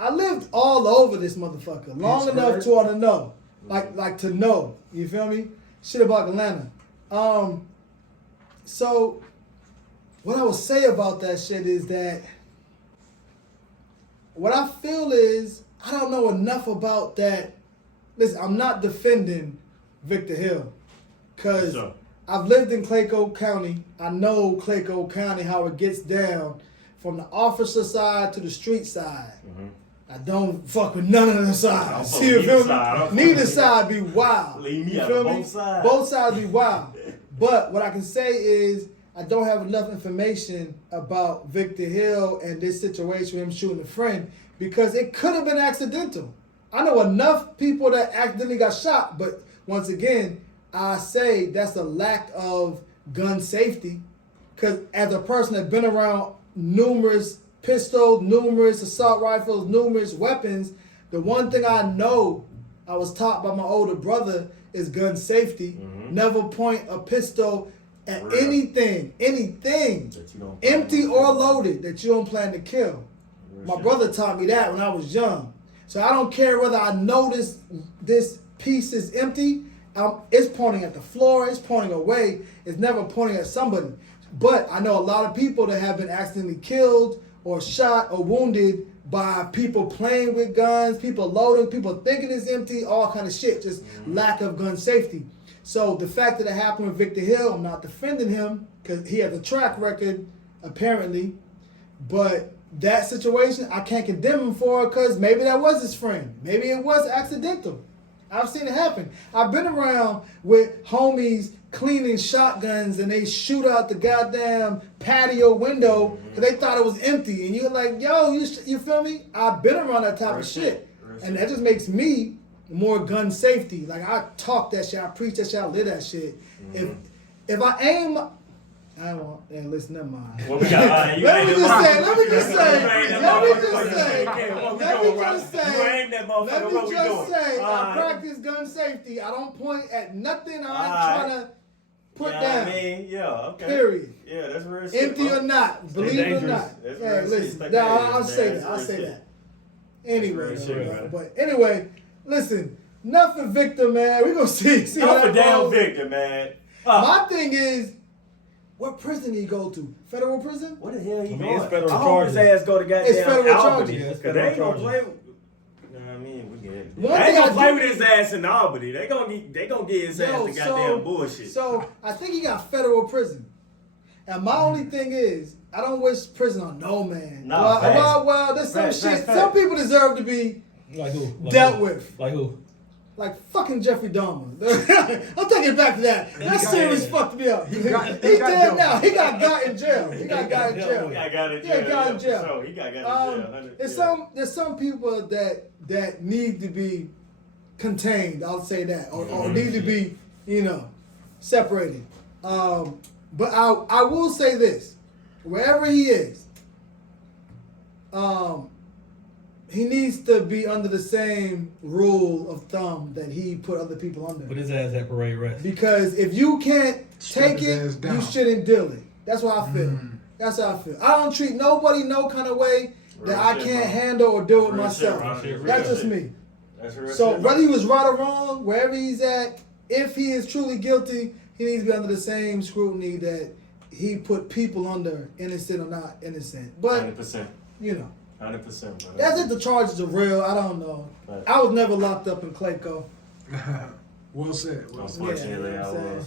I lived all over this motherfucker long enough to want to know, like to know. You feel me? Shit about Atlanta. So what I would say about that shit is that what I feel is I don't know enough about that. Listen, I'm not defending Victor Hill because Sure. I've lived in Clayco County. I know Clayco County, how it gets down from the officer side to the street side. Mm-hmm. I don't fuck with none of the sides. fuck See, you with feel neither side. I don't me? fuck Neither with side be wild. Leave me You out feel of me? both sides. Both sides be wild. But what I can say is I don't have enough information about Victor Hill and this situation with him shooting a friend because it could have been accidental. I know enough people that accidentally got shot, but once again, I say that's a lack of gun safety. Because as a person that's been around numerous pistols, numerous assault rifles, numerous weapons, the one thing I know I was taught by my older brother is gun safety. Never point a pistol at Real. anything, That you don't empty or loaded, that you don't plan to kill. My brother taught me that when I was young. So I don't care whether I know this piece is empty. It's pointing at the floor. It's pointing away. It's never pointing at somebody. But I know a lot of people that have been accidentally killed or shot or wounded by people playing with guns, people loading, people thinking it's empty, all kind of shit. Just lack of gun safety. So the fact that it happened with Victor Hill, I'm not defending him because he has a track record, apparently. But that situation, I can't condemn him for because maybe that was his friend. Maybe it was accidental. I've seen it happen. I've been around with homies cleaning shotguns and they shoot out the goddamn patio window because they thought it was empty. And you're like, yo, you feel me? I've been around that type of shit. And that just makes me more gun safety. Like, I talk that shit, I preach that shit, I live that shit. If I aim... I won't. And listen, never mind. What we got? Let me just say. You ain't that motherfucker. I practice gun safety. I don't point at nothing. I ain't trying to put down. I mean, yeah, okay. Period. Yeah, that's real shit. Empty or not, believe it or not. That's Yeah, real listen. shit. No, I'll say that. I'll say that. Anyway, but anyway, listen. Enough for Victor, man. We gonna see. Enough for damn Victor, man. My thing is, what prison did he go to? Federal prison? What the hell he it's going? federal I hope charges. his ass go to goddamn It's federal Albany. charges. Yeah, it's Cause they ain't federal gonna play. charges. You know what I mean? We get it. One They ain't thing gonna I play do- with his ass in Albany. They gonna get his ass to goddamn bullshit. So I think he got federal prison. And my only thing is, I don't wish prison on no man. Nah, well, there's some Facts, shit. facts. Some people deserve to be Like who? Like dealt who? with. Like who? Like fucking Jeffrey Dahmer. I'm taking it back to that. That series fucked me up. He dead dealt now. with. He got in jail. He got in jail. He got in Yeah, jail. got in jail. For sure. He got in jail. There's some people that need to be contained. I'll say that, or need to be separated. But I will say this: wherever he is, he needs to be under the same rule of thumb that he put other people under. Put his ass at parade rest. Because if you can't Strap take his ass it, down. you shouldn't deal it. That's what I feel. That's how I feel. I don't treat nobody no kind of way that Real I shit, can't bro. handle or deal with Real myself. shit, bro. Real That's just shit. me. That's real So shit, whether bro. he was right or wrong, wherever he's at, if he is truly guilty, he needs to be under the same scrutiny that he put people under, innocent or not innocent. But 100%. 100%, bro. that's if the charges are real. I don't know. Right. I was never locked up in Clayco. Well said. Well said. Unfortunately, you know I what I'm was.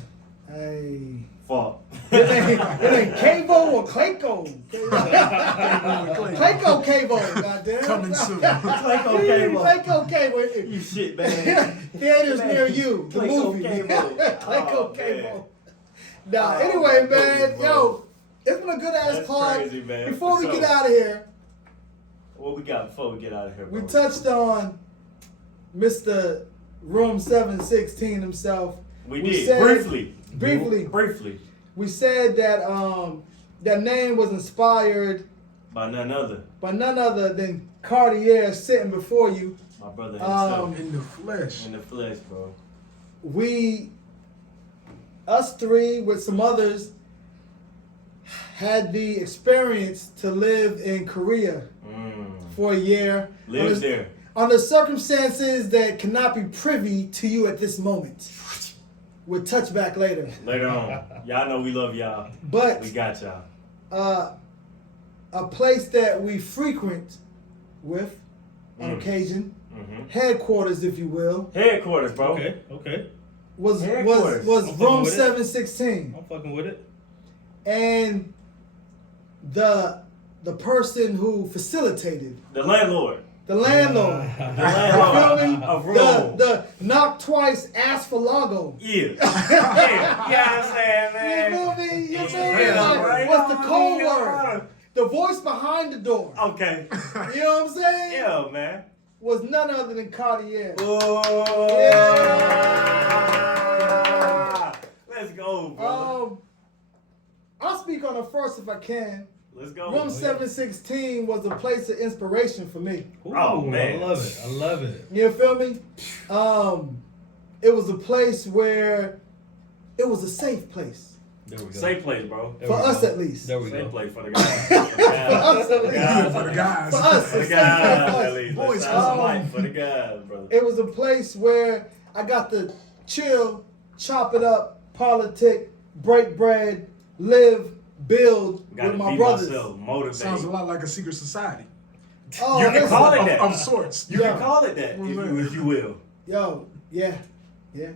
saying? Fault. It ain't Kavo or Clayco. Clayco Kavo, goddamn. Coming soon. Clayco Kavo. You shit, man. Theaters near you. The Clayco movie. Kavo. Clayco Oh, Kavo. man. Nah, Oh, anyway, my man. goodness, bro. Yo, it's been a good ass That's pod. crazy, man. Before we For get sure. out of here, What we got before we get out of here, bro? we touched on Mr. Room 716 himself. We we did. said- Briefly. Briefly. We said that that name was inspired By none other. by none other than Cartier sitting before you. My brother himself. In the flesh. In the flesh, bro. Us three with some others had the experience to live in Korea for a year. Lives there. Under circumstances that cannot be privy to you at this moment. We'll touch back later. Later on. Y'all know we love y'all. But We got y'all. a place that we frequent with on occasion, headquarters, if you will, Headquarters, bro. Okay. was Headquarters. was I'm fucking room with it. 716. I'm fucking with it. And the person who facilitated, The landlord. the landlord, The you landlord feel me? of room. The knock twice, ask for Lago. Yeah. Yeah. You understand, man? You feel me? You feel me? Yeah, Like, right what's the on, code yeah. word? The voice behind the door. Okay. You know what I'm saying? Yeah, man. Was none other than Cartier. Oh. Yeah. Let's go, bro. I'll speak on it first if I can. Let's go. Room 716 was a place of inspiration for me. Ooh, Oh, man. I love it. I love it. You feel me? It was a place where it was a safe place. There we go. Safe place, bro. There For we us go. at least. There we Safe go. place for the guys. For us at least. For the guys. For us. For the it's guys, safe at for least. Boys Let's club. have some light for the guys, bro. It was a place where I got to chill, chop it up, politic, break bread, live, build Gotta with my be brothers. myself, motivate. Sounds a lot like a secret society Oh, You can listen. call it that. of sorts. You Yeah. can call it that if you will. Yo, yeah. Yeah.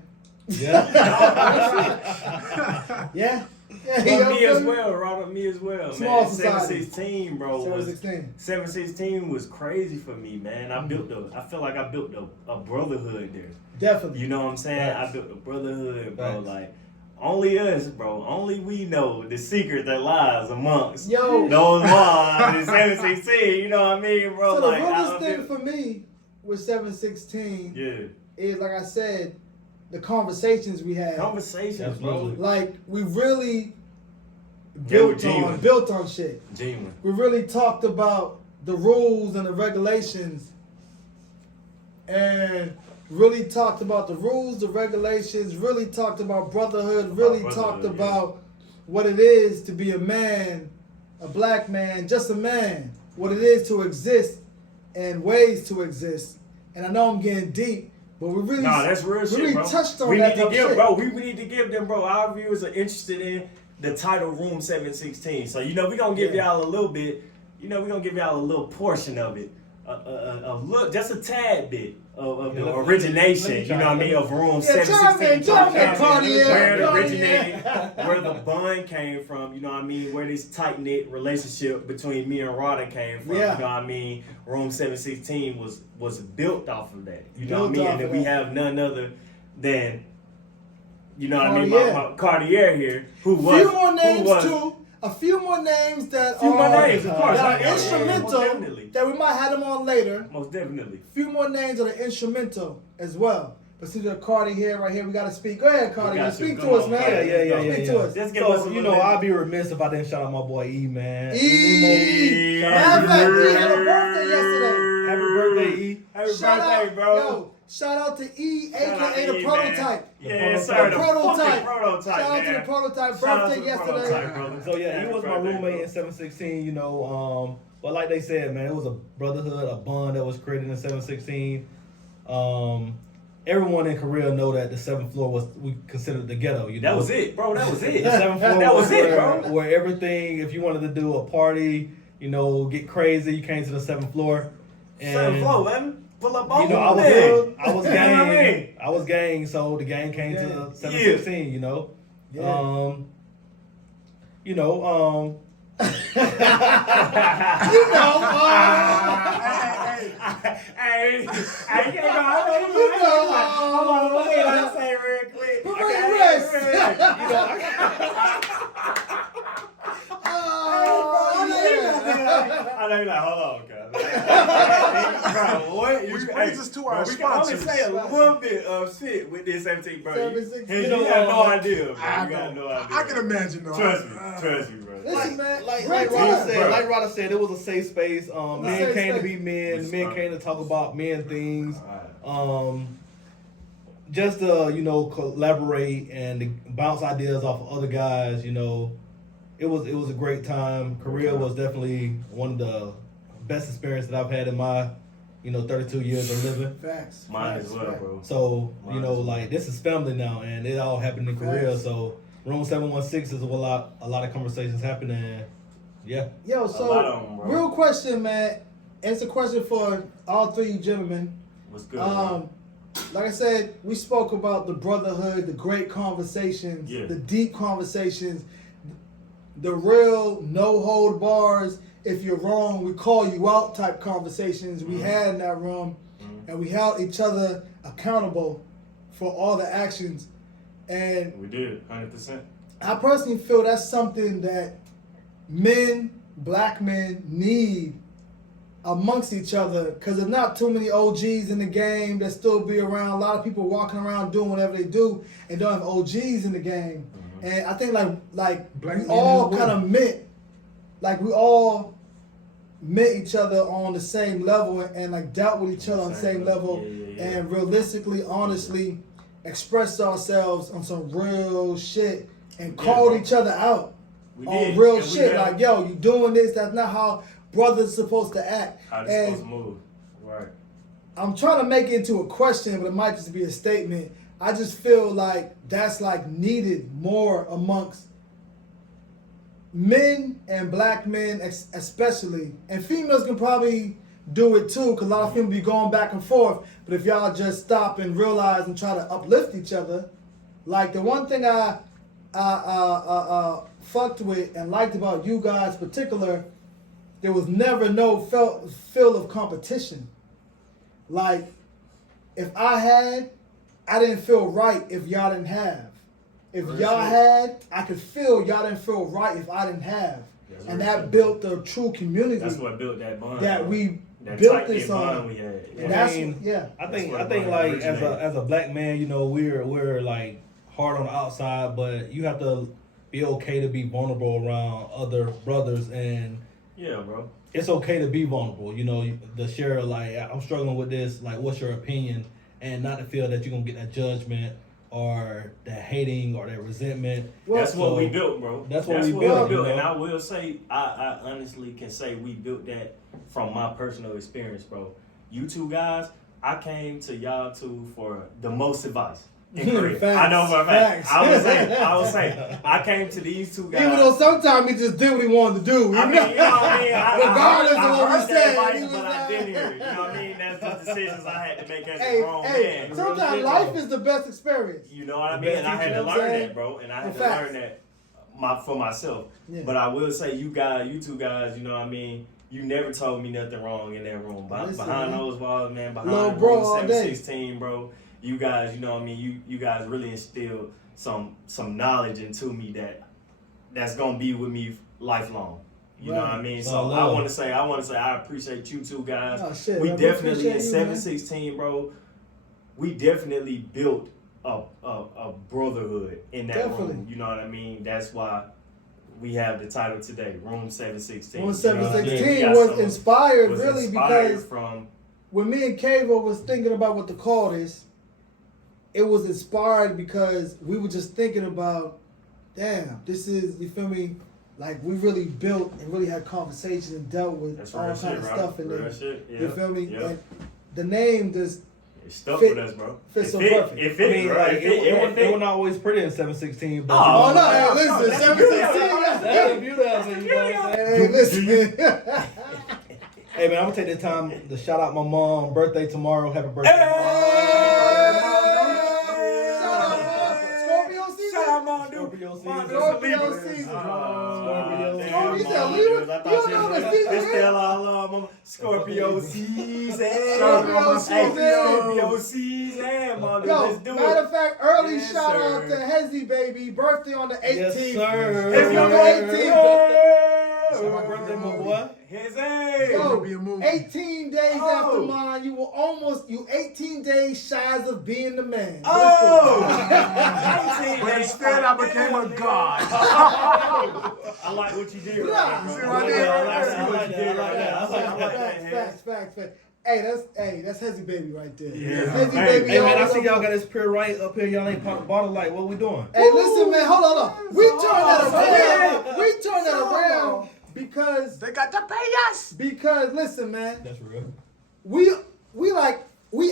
Yeah. But me as well, Robert, me as well, Small man. society. 716, bro. was 716. 716 was crazy for me, man. I feel like I built a brotherhood there. Definitely. You know what I'm saying? Facts. I built a brotherhood, bro. Facts. Like only us, bro. Only we know the secret that lies amongst Yo. those walls in 716. You know what I mean, bro? So the like realest I thing for me with 716 yeah, is, like I said, the conversations we had. conversations, bro. Absolutely. Like we really They were built on shit. Genuine. We really talked about the rules and the regulations, and really talked about the rules, the regulations, really talked about brotherhood, really talked brotherhood, about what it is to be a man, a black man, just a man, what it is to exist and ways to exist. And I know I'm getting deep, but we really Nah, that's real shit, really bro. touched on we that need to type give, shit. bro. We need to give them, bro. Our viewers are interested in the title Room 716. So you know we gonna give y'all a little bit. You know we gonna give y'all a little portion of it, a look, just a tad bit of Yeah, the let me origination. You try know what I it. mean? Of Room Yeah, 716. try me, Cartier. Where it Cartier. originated, where the bond came from, you know what I mean? Where this tight knit relationship between me and Rada came from, Yeah. you know what I mean? Room 716 was built off of that, you know what I Built mean? off And then of we that. have none other than, you know what I mean? Cartier. My Cartier here, who A was few more names who was, too. A few more names that Few more are names, of course. that Yeah, are yeah, most instrumental. definitely. That we might have them on later. Most definitely. Few more names that are instrumental as well. But see the Cardi here, right here, we gotta speak. Go ahead, Cardi. got Man. to. Speak Come to us, on, man. Cardi. Speak to us. Just give us a So, you little know, bit. I'd be remiss if I didn't shout out my boy E, man. E. Shout Matter out of to fact, you. E had a birthday yesterday. Happy birthday, E. Happy Shout birthday, out, bro. yo, shout out to E, Shout out aka to the E, prototype. Yeah, The sir. The prototype. fucking prototype, Shout out to man. the prototype. Shout out to Birthday the yesterday. prototype, brother. So yeah, he Happy was my birthday, roommate bro. in 716, you know, but like they said, man, it was a brotherhood, a bond that was created in 716. Everyone in Korea know that the 7th floor was, we considered the ghetto, you know. That was it, bro. That was it. The 7th floor That was it, where, bro. where everything, if you wanted to do a party, you know, get crazy, you came to the 7th floor. And, 7th floor, man. Pull up on you know, I was man. hood, I was You know what I gang, mean? I was gang, so the gang came to the 716, you know. Yeah. You know, You know, Hey, I can't go. Hold on, let me say real quick. Put Okay, me rest. real quick. You know, I know you're like, hold on, cuz. Bro, what? Which brings us to our we can only sponsors. say a little bit of shit with this 17, bro. 716. You You know, got no idea, bro. I You got no idea. I can imagine though. Trust me, bro. Listen, man. like great Rada time. said, like Rada said, it was a safe space. a Men safe came to space. be men. Men came to talk about men things. Just to, you know, collaborate and to bounce ideas off of other guys. You know, it was a great time. Korea was definitely one of the best experiences that I've had in my, you know, 32 years of living. Facts. Mine Facts, as well, facts. bro. So, you Mine know, as well. like this is family now, and it all happened in Korea. Facts. So, room 716 is a lot of conversations happening. Yeah. Yo, lot of so 'em, bro. real question, man. And it's a question for all three gentlemen. What's good, bro? Like I said, we spoke about the brotherhood, the great conversations, Yeah. the deep conversations, the real no hold bars. If you're wrong, we call you out type conversations we had in that room, and we held each other accountable for all the actions. And We did, 100%. I personally feel that's something that men, black men, need amongst each other, because there's not too many OGs in the game that still be around. A lot of people walking around doing whatever they do and don't have OGs in the game. And I think like Black we men all and kind of met each other on the same level and like dealt with each other on the same level, Yeah. and realistically, honestly, expressed ourselves on some real shit and called each other out on real shit. Like, yo, you doing this? That's not how brothers supposed to act. How they supposed to move? Right. I'm trying to make it into a question, but it might just be a statement. I just feel like that's like needed more amongst men and black men especially. And females can probably do it too, because a lot of females be going back and forth. But if y'all just stop and realize and try to uplift each other, like the one thing I fucked with and liked about you guys in particular, there was never no feel of competition. Like, if I didn't feel right if y'all didn't have. If y'all had, I could feel y'all didn't feel right if I didn't have. And that built the true community. That's what built that bond. That we that built this bond on. We had. And I think like as a black man, you know, we're like hard on the outside, but you have to be okay to be vulnerable around other brothers, and yeah, bro. It's okay to be vulnerable, you know, to share, like, I'm struggling with this, like, what's your opinion? And not to feel that you're going to get that judgment or that hating or that resentment. Well, that's what we built, bro. That's what we built. You know? And I will say, I honestly can say we built that from my personal experience, bro. You two guys, I came to y'all two for the most advice. I know for a fact. I was saying, I came to these two guys. Even though sometimes he just did what he wanted to do. I mean, you know what I mean? Regardless of what we said. But I didn't hear it. You know what I mean? That's the decisions I had to make as a grown man. Sometimes life is the best experience. You know what I mean? And I had to learn that, bro. And I had to learn that for myself. Yeah. But I will say, you two guys, you know what I mean? You never told me nothing wrong in that room. Behind those walls, man, behind room 716, bro. You guys, you know what I mean? You guys really instilled some knowledge into me that's gonna be with me lifelong. You know what I mean? So I wanna say I appreciate you two guys. Oh, shit, we definitely in 716, bro, we definitely built a brotherhood in that room. You know what I mean? That's why we have the title today, Room 716. Room 716 was inspired because when me and Kavo was thinking about what to call this, it was inspired because we were just thinking about, damn, this is, you feel me? Like, we really built and really had conversations and dealt with all kinds of stuff in there. You feel me? Yep. And the name just stuck with us, bro. Fits so perfect. It wasn't always pretty in 716. But oh, no, hey, listen, 716, that's beautiful. You know what I'm saying? Hey, listen. Hey, man, I'm going to take this time to shout out my mom. Birthday tomorrow. Happy birthday. Hey! Scorpio season. Scorpio season. Yo, matter of fact, early shout out to Hezzy, baby. Birthday on the 18th. Yes, sir. It's on the 18th. So my birthday, my boy. Yo, 18 days after mine, you 18 days shy of being the man. But instead I became a god. I like what you did. Facts. Hey, that's Hezzy baby right there. Yeah. Hezzy baby. Hey man, I see y'all got this pure right up here. Y'all ain't popping the bottle. Like, what we doing? Hey, listen, man, hold on. We turned that around. Because they got to pay us. Because listen, man. That's real. We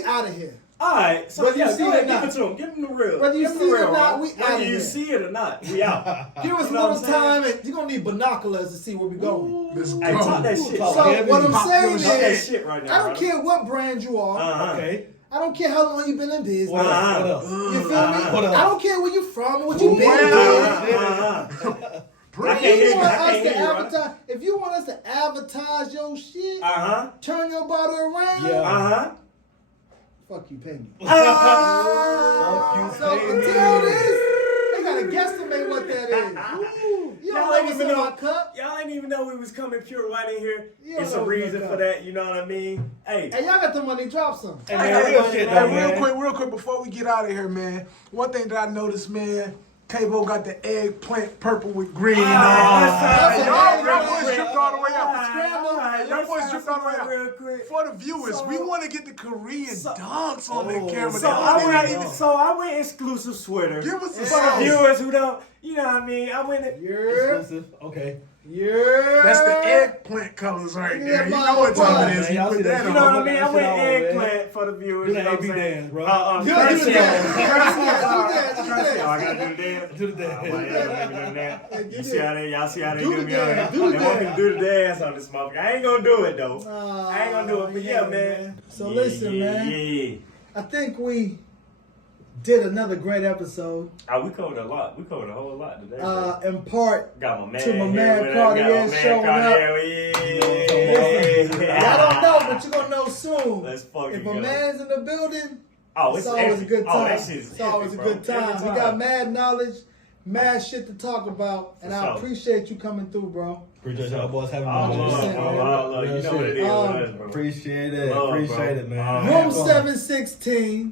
out of here. Alright, so whether you see it or not. Give them the real. Whether you see it or not, we out of here. Whether you see it or not, we out. Give us a little time, and you're gonna need binoculars to see where we going. Let's go. Hey, talk that shit. So what I'm saying is, that shit right now, I don't care what brand you are. Okay. I don't care how long you've been in business. What else? You feel me? I don't care where you from or what you been doing. If you want us to advertise your shit, turn your bottle around. Fuck you, pay me. Fuck you, pay me. Until this, they gotta guesstimate what that is. You don't let me in my cup. Y'all ain't even know we was coming pure white in here. It's a reason for that. You know what I mean? Hey, y'all got the money. Drop some. Real quick, before we get out of here, man. One thing that I noticed, man. Kavo got the eggplant purple with green on. Y'all boys tripped all the way up. Scramble. Your boys fast dripped all forward around. real quick. For the viewers, So- we want to get the Korean dunks on the camera. So They I don't went, even- so I went exclusive Twitter. Give us a For the size. viewers who don't, you know what I mean? I went. Exclusive. Okay. That's the eggplant colors right there. You know what time it is. Man, You y'all put see that that? on. You know what I mean? I Shit went all over, man. eggplant for the viewers. Do the you know what AB I'm saying? dance, bro. Do the Curse dance. yeah. Do the dance. Oh, I gotta do the dance. Do the dance. Oh, yeah, You you see how they, y'all see how they Do do the me on there? dance. They Do the want me to dance. do the dance on this motherfucker. I ain't gonna do it though. I ain't gonna do it, but yeah, man. So listen, man. Yeah. I think we did another great episode. Oh, we covered a lot. We covered a whole lot today. bro. In part Got my man to my here man with us. Cartier Got my man showing Cartier. Y'all don't know, but you're gonna know soon. Let's fucking If go. a man's in the building, Oh, it's always a epic. good Oh, time. that shit is It's always a epic, good bro. Every time. We got mad knowledge, mad shit to talk about, and I sure. appreciate you coming through, bro. Appreciate y'all boys having me All on. love, 100%, bro. man. All love. You know what it is with us, bro. Appreciate it. Love, Appreciate bro. it, man. Room Have fun. 716.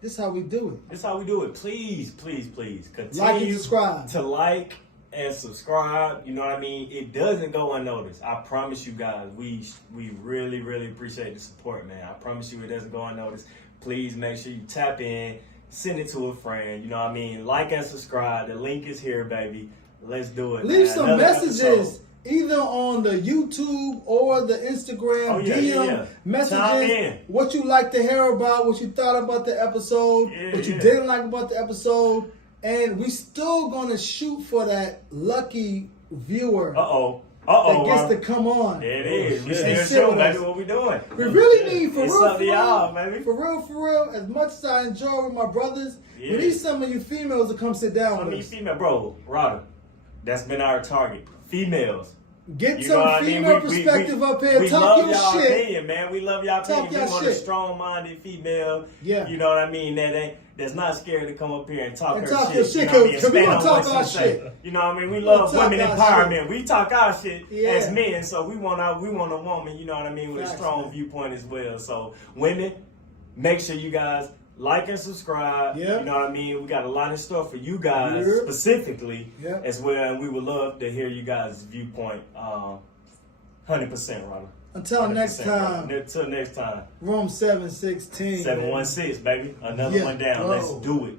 This how we do it. This how we do it. Please, please, please continue Like and subscribe. to like and subscribe. You know what I mean? It doesn't go unnoticed. I promise you guys. We really, really appreciate the support, man. I promise you it doesn't go unnoticed. Please make sure you tap in, send it to a friend. You know what I mean? Like and subscribe. The link is here, baby. Let's do it. Leave man. some Another messages episode. either on the YouTube or the Instagram Oh, yeah, DM yeah, yeah. messages. Chime in. What you like to hear about, what you thought about the episode, Yeah, what you yeah. didn't like about the episode. And we still gonna shoot for that lucky viewer that gets to come on. There it is. We shit. still And sit show, with baby, us. what we doing. We really need, for It's real, up for to real, y'all, baby. for real, as much as I enjoy with my brothers, Yeah. we need some of you females to come sit down I with mean, us. female, bro, Rada, that's been our target. Females. Get You know some what I mean? female perspective up here. We Talk love your y'all shit. opinion, man. We love y'all Talk opinion. your We want a shit. strong-minded female. Yeah. You know what I mean? That's not scared to come up here and talk And her talk shit. your You shit, know what I mean? 'cause we Stand gonna on talk what our she say. shit. You know what I mean? We We love gonna women talk our empowerment. We talk our shit Yeah. as men, so we want a woman, you know what I mean, with Facts, a strong man. viewpoint as well. So women, make sure you guys like and subscribe. Yeah. You know what I mean? We got a lot of stuff for you guys Yeah. specifically Yeah. as well, and we would love to hear you guys' viewpoint. 100%, Ronald. Until next time, Until next time. room 716. 716, baby. Another Yeah, one down. bro. Let's do it.